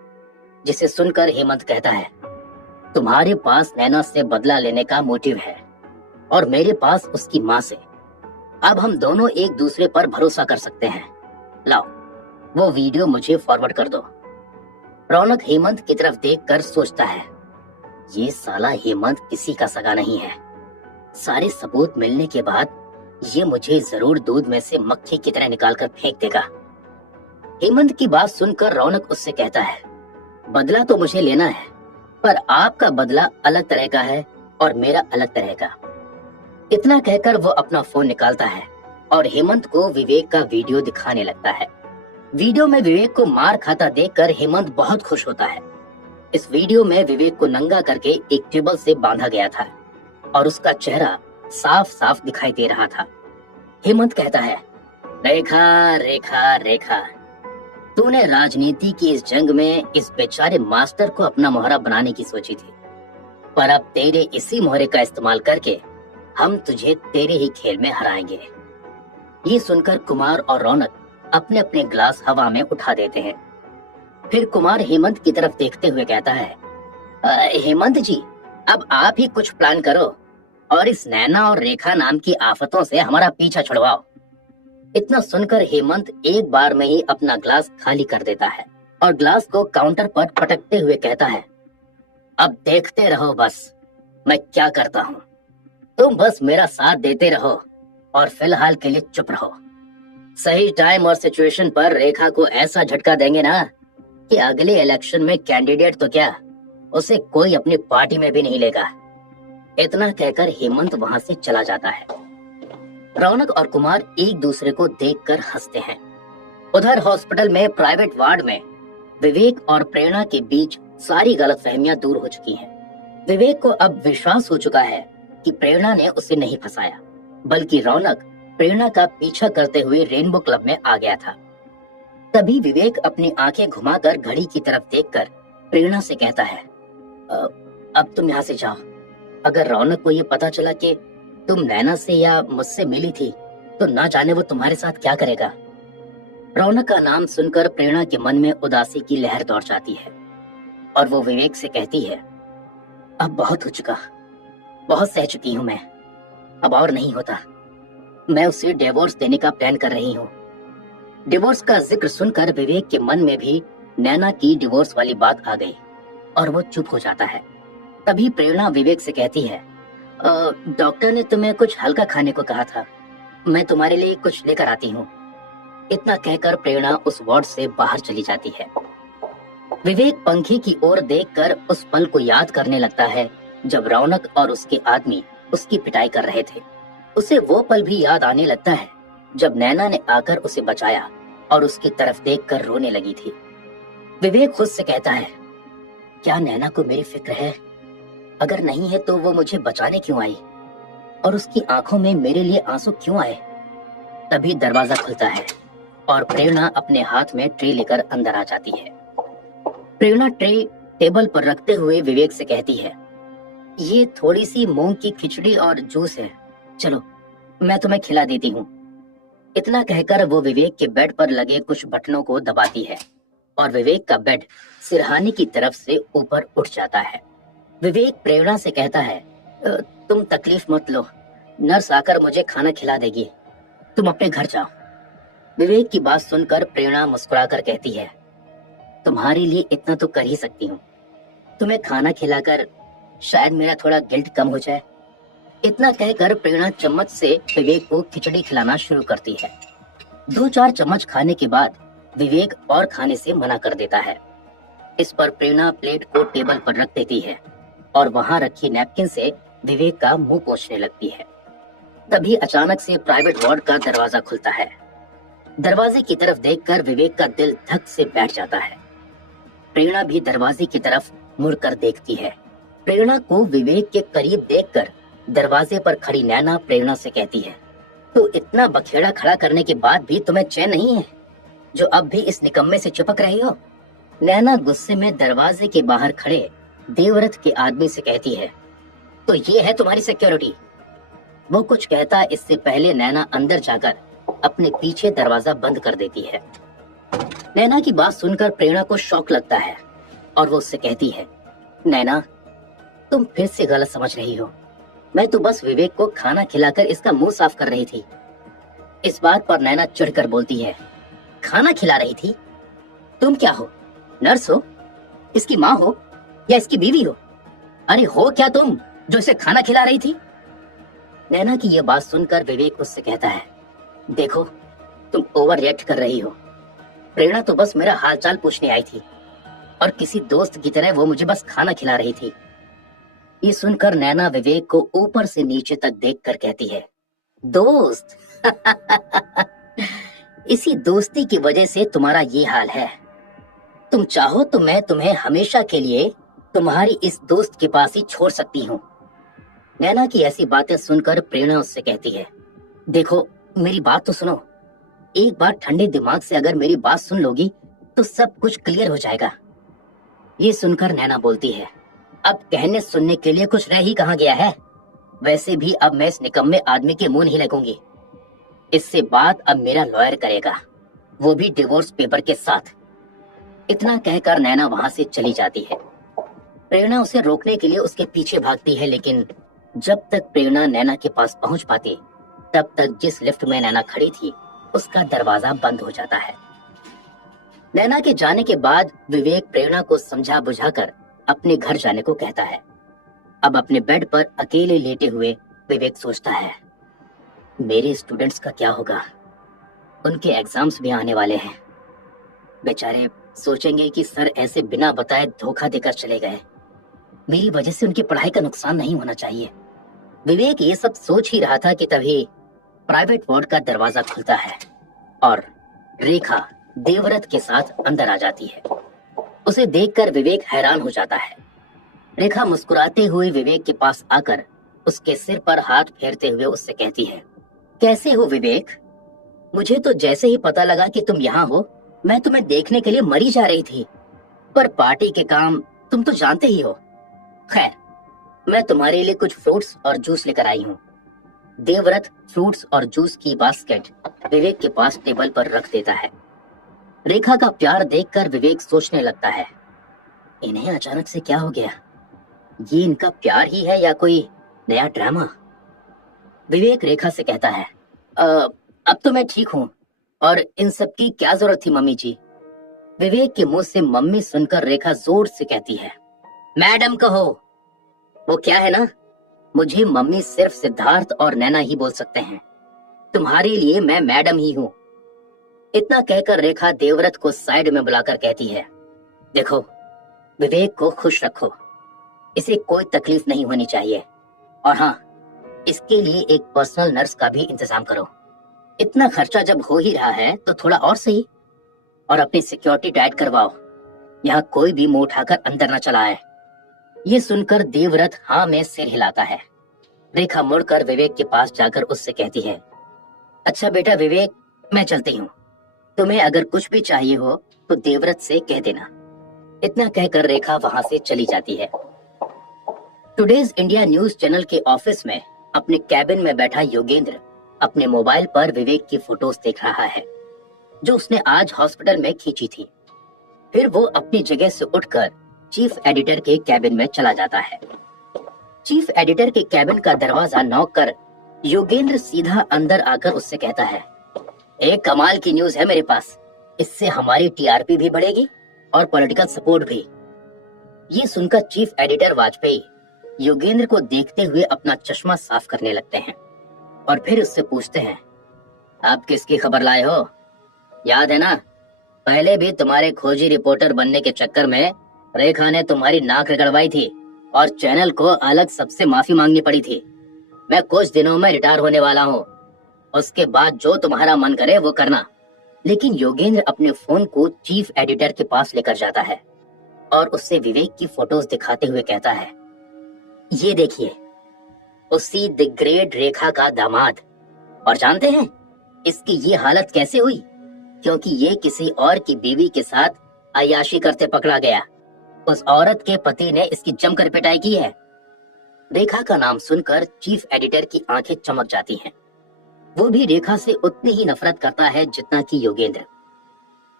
जिसे सुनकर हेमंत कहता है, तुम्हारे पास नैना से बदला लेने का मोटिव है और मेरे पास उसकी माँ से। अब हम दोनों एक दूसरे पर भरोसा कर सकते हैं। लाओ, वो वीडियो मुझे फॉरवर्ड कर दो। रौनक हेमंत की तरफ देखकर सोचता है, ये साला हेमंत किसी का सगा नहीं है। सारे सबूत मिलने के बाद ये मुझे जरूर दूध में से मक्खी की तरह निकालकर फेंक देगा। हेमंत की बात सुनकर रौनक उससे कहता है, बदला तो मुझे लेना है, पर आपका बदला अलग तरह का है और मेरा अलग तरह का। इतना कहकर वो अपना फोन निकालता है और हेमंत को विवेक का वीडियो दिखाने लगता है। वीडियो में विवेक को मार खाता देखकर हेमंत बहुत खुश होता है। इस वीडियो में विवेक को नंगा करके एक टेबल से बांधा गया था और उसका चेहरा साफ साफ दिखाई दे रहा था। हेमंत कहता है, रेखा रेखा रेखा, तूने राजनीति की इस जंग में इस बेचारे मास्टर को अपना मोहरा बनाने की सोची थी, पर अब तेरे इसी मोहरे का इस्तेमाल करके हम तुझे तेरे ही खेल में हराएंगे। ये सुनकर कुमार और रौनक अपने अपने ग्लास हवा में उठा देते हैं। फिर कुमार हेमंत की तरफ देखते हुए कहता है, हेमंत जी, अब आप ही कुछ प्लान करो और इस नैना और रेखा नाम की आफतों से हमारा पीछा छुड़वाओ। इतना सुनकर हेमंत एक बार में ही अपना ग्लास खाली कर देता है और ग्लास को काउंटर पर पटकते हुए कहता है, अब देखते रहो बस मैं क्या करता हूँ। तुम बस मेरा साथ देते रहो और फिलहाल के लिए चुप रहो। सही टाइम और सिचुएशन पर रेखा को ऐसा झटका देंगे ना कि अगले इलेक्शन में कैंडिडेट तो क्या, उसे कोई अपनी पार्टी में भी नहीं लेगा। इतना कहकर हेमंत वहां से चला जाता है। रौनक और कुमार एक दूसरे को देखकर हंसते हैं। उधर हॉस्पिटल में प्राइवेट वार्ड में विवेक और प्रेरणा के बीच सारी गलतफहमियां दूर हो चुकी हैं। विवेक को अब विश्वास हो चुका है कि प्रेरणा ने उसे नहीं फंसाया, बल्कि रौनक प्रेरणा का पीछा करते हुए रेनबो क्लब में आ गया था। तभी विवेक अपनी आंखें घुमाकर घड़ी की तरफ देखकर प्रेरणा से कहता है, अब तुम यहाँ से जाओ। अगर रौनक को ये पता चला कि तुम नैना से या मुझसे मिली थी, तो ना जाने वो तुम्हारे साथ क्या करेगा। रौनक का नाम सुनकर प्रेरणा के मन में उदासी की लहर दौड़ जाती है और वो विवेक से कहती है, अब बहुत हो चुका, बहुत सह चुकी हूँ मैं, अब और नहीं होता। मैं उसे डिवोर्स देने का प्लान कर रही हूँ। डिवोर्स का जिक्र सुनकर विवेक के मन में भी नैना की डिवोर्स वाली बात आ गई और वो चुप हो जाता है। तभी प्रेरणा विवेक से कहती है, डॉक्टर ने तुम्हें कुछ हल्का खाने को कहा था, मैं तुम्हारे लिए कुछ लेकर आती हूँ। इतना कहकर प्रेरणा उस वार्ड से बाहर चली जाती है। विवेक पंखे की ओर देखकर उस पल को याद करने लगता है जब रौनक और उसके आदमी उसकी पिटाई कर रहे थे। उसे वो पल भी याद आने लगता है जब नैना ने आकर उसे बचाया और उसकी तरफ देखकर रोने लगी थी। विवेक खुद से कहता है, क्या नैना को मेरी फिक्र है? अगर नहीं है तो वो मुझे बचाने क्यों आई और उसकी आंखों में मेरे लिए आंसू क्यों आए? तभी दरवाजा खुलता है और प्रेरणा अपने हाथ में ट्रे लेकर अंदर आ जाती है। प्रेरणा ट्रे टेबल पर रखते हुए विवेक से कहती है, ये थोड़ी सी मूंग की खिचड़ी और जूस है, चलो मैं तुम्हें खिला देती हूँ। इतना कहकर वो विवेक के बेड पर लगे कुछ बटनों को दबाती है और विवेक का बेड सिरहाने की तरफ से ऊपर उठ जाता है। विवेक प्रेरणा से कहता है, तुम तकलीफ मत लो, नर्स आकर मुझे खाना खिला देगी, तुम अपने घर जाओ। विवेक की बात सुनकर प्रेरणा मुस्कुराकर कहती है, तुम्हारे लिए इतना तो कर ही सकती हूँ, तुम्हें खाना खिलाकर शायद मेरा थोड़ा गिल्ट कम हो जाए। इतना कहकर प्रेरणा चम्मच से विवेक को खिचड़ी खिलाना शुरू करती है। 2-4 चम्मच खाने के बाद विवेक और खाने से मना कर देता है। इस पर प्रेरणा प्लेट को टेबल पर रख देती है और वहां रखी नैपकिन से विवेक का मुंह पोंछने लगती है। तभी अचानक से प्राइवेट वार्ड का दरवाजा खुलता है। दरवाजे की तरफ देखकर विवेक का दिल धक से बैठ जाता है। प्रेरणा भी दरवाजे की तरफ मुड़कर देखती है। प्रेरणा को विवेक के करीब देखकर दरवाजे पर खड़ी नैना प्रेरणा से कहती है, तो इतना बखेड़ा खड़ा करने के बाद भी तुम्हें चैन नहीं है? जो अब भी इस निकम्मे से चिपक रही हो? नैना गुस्से में दरवाजे के बाहर खड़े देवव्रत के आदमी से कहती है, तो ये है तुम्हारी सिक्योरिटी? वो कुछ कहता इससे पहले नैना अंदर जाकर अपने पीछे दरवाजा बंद कर देती है। नैना की बात सुनकर प्रेरणा को शौक लगता है और वो उससे कहती है, नैना तुम फिर से गलत समझ रही हो। मैं तो बस विवेक को खाना खिलाकर इसका मुंह साफ कर रही थी। इस बात पर नैना चिढ़कर बोलती है, खाना खिला रही थी? तुम क्या हो, नर्स हो, इसकी माँ हो या इसकी बीवी हो? अरे हो क्या तुम जो इसे खाना खिला रही थी? नैना की यह बात सुनकर विवेक उससे कहता है, देखो तुम ओवर रिएक्ट कर रही हो। प्रेरणा तो बस मेरा हालचाल पूछने आई थी और किसी दोस्त की तरह वो मुझे बस खाना खिला रही थी। ये सुनकर नैना विवेक को ऊपर से नीचे तक देखकर कहती है, दोस्त? इसी दोस्ती की वजह से तुम्हारा ये हाल है। तुम चाहो तो मैं तुम्हें हमेशा के लिए तुम्हारी इस दोस्त के पास ही छोड़ सकती हूँ। नैना की ऐसी बातें सुनकर प्रेरणा उससे कहती है, देखो मेरी बात तो सुनो। एक बार ठंडे दिमाग से अगर मेरी बात सुन लोगी तो सब कुछ क्लियर हो जाएगा। ये सुनकर नैना बोलती है, अब कहने सुनने के लिए कुछ रह ही कहाँ गया है। वैसे भी अब मैं इस निकम्मे आदमी के मुंह नहीं लगूंगी। इससे बात अब मेरा लॉयर करेगा, वो भी डिवोर्स पेपर के साथ। इतना कहकर नैना वहां से चली जाती है। प्रेरणा उसे रोकने के लिए उसके पीछे भागती है, लेकिन जब तक प्रेरणा नैना के पास पहुंच पाती तब तक जिस लिफ्ट में नैना खड़ी थी उसका दरवाजा बंद हो जाता है। नैना के जाने के बाद विवेक प्रेरणा को समझा बुझाकर अपने घर जाने को कहता है। अब अपने बेड पर अकेले लेटे हुए विवेक सोचता है, मेरे स्टूडेंट्स का क्या होगा? उनके एग्जाम्स भी आने वाले हैं। बेचारे सोचेंगे कि सर ऐसे बिना बताए धोखा देकर चले गए। मेरी वजह से उनकी पढ़ाई का नुकसान नहीं होना चाहिए। विवेक ये सब सोच ही रहा था कि तभी प्राइवेट वार्ड का दरवाजा खुलता है और रेखा देवव्रत के साथ अंदर आ जाती है। उसे देखकर विवेक हैरान हो जाता है। रेखा मुस्कुराते हुए विवेक के पास आकर उसके सिर पर हाथ फेरते हुए उससे कहती है, कैसे हो विवेक? मुझे तो जैसे ही पता लगा कि तुम यहाँ हो मैं तुम्हें देखने के लिए मरी जा रही थी, पर पार्टी के काम तुम तो जानते ही हो। खैर, मैं तुम्हारे लिए कुछ फ्रूट्स और जूस लेकर आई हूँ। देवव्रत फ्रूट्स और जूस की बास्केट विवेक के पास टेबल पर रख देता है। रेखा का प्यार देखकर विवेक सोचने लगता है, इन्हें अचानक से क्या हो गया? ये इनका प्यार ही है या कोई नया ड्रामा? विवेक रेखा से कहता है, अब तो मैं ठीक हूँ और इन सब की क्या जरूरत थी मम्मी जी? विवेक के मुंह से मम्मी सुनकर रेखा जोर से कहती है, मैडम कहो। वो क्या है ना, मुझे मम्मी सिर्फ सिद्धार्थ और नैना ही बोल सकते हैं। तुम्हारे लिए मैं मैडम ही हूँ। इतना कहकर रेखा देवव्रत को साइड में बुलाकर कहती है, देखो विवेक को खुश रखो, इसे कोई तकलीफ नहीं होनी चाहिए। और हाँ, इसके लिए एक पर्सनल नर्स का भी इंतजाम करो। इतना खर्चा जब हो ही रहा है तो थोड़ा और सही। और अपनी सिक्योरिटी टाइट करवाओ, यहाँ कोई भी मुंह उठाकर अंदर न चला आए। ये सुनकर देवव्रत हाँ में सिर हिलाता है। रेखा मुड़कर विवेक के पास जाकर उससे कहती है, अच्छा बेटा विवेक, मैं चलती हूँ। तुम्हें अगर कुछ भी चाहिए हो तो देवव्रत से कह देना। इतना कहकर रेखा वहां से चली जाती है। टुडेज इंडिया न्यूज चैनल के ऑफिस में अपने कैबिन में बैठा योगेंद्र अपने मोबाइल पर विवेक की फोटोज देख रहा है जो उसने आज हॉस्पिटल में खींची थी। फिर वो अपनी जगह से उठकर चीफ एडिटर के कैबिन में चला जाता है। चीफ एडिटर के कैबिन का दरवाजा नॉक कर योगेंद्र सीधा अंदर आकर उससे कहता है, एक कमाल की न्यूज है मेरे पास। इससे हमारी टीआरपी भी बढ़ेगी और पॉलिटिकल सपोर्ट भी। ये सुनकर चीफ एडिटर वाजपेयी योगेंद्र को देखते हुए अपना चश्मा साफ करने लगते हैं और फिर उससे पूछते हैं, आप किसकी खबर लाए हो? याद है ना, पहले भी तुम्हारे खोजी रिपोर्टर बनने के चक्कर में रेखा ने तुम्हारी नाक रगड़वाई थी और चैनल को अलग सबसे माफी मांगनी पड़ी थी। मैं कुछ दिनों में रिटायर होने वाला हूँ, उसके बाद जो तुम्हारा मन करे वो करना। लेकिन योगेंद्र अपने फोन को चीफ एडिटर के पास लेकर जाता है और उससे विवेक की फोटोज दिखाते हुए कहता है, ये देखिए, उसी द ग्रेट रेखा का दामाद। और जानते हैं इसकी ये हालत कैसे हुई? क्योंकि ये किसी और की बीवी के साथ अय्याशी करते पकड़ा गया। उस औरत के पति ने इसकी जमकर पिटाई की है। रेखा का नाम सुनकर चीफ एडिटर की आंखें चमक जाती हैं। वो भी रेखा से उतनी ही नफरत करता है जितना कि योगेंद्र।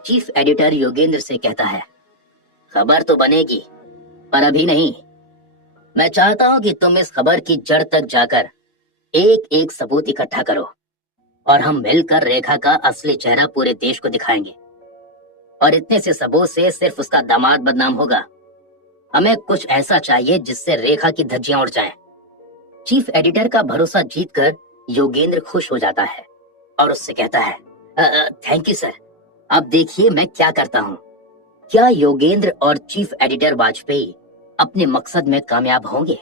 चीफ एडिटर योगेंद्र से कहता है, खबर तो बनेगी पर अभी नहीं। मैं चाहता हूं कि तुम इस खबर की जड़ तक जाकर एक एक सबूत इकट्ठा करो और हम मिलकर रेखा का असली चेहरा पूरे देश को दिखाएंगे। और इतने से सबूत से सिर्फ उसका दामाद बदनाम होगा। हमें कुछ ऐसा चाहिए जिससे रेखा की धज्जियां उड़ जाएं। चीफ एडिटर का भरोसा जीतकर योगेंद्र खुश हो जाता है और उससे कहता है, थैंक यू सर, अब देखिए मैं क्या करता हूँ। क्या योगेंद्र और चीफ एडिटर वाजपेयी अपने मकसद में कामयाब होंगे?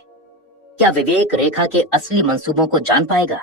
क्या विवेक रेखा के असली मंसूबों को जान पाएगा?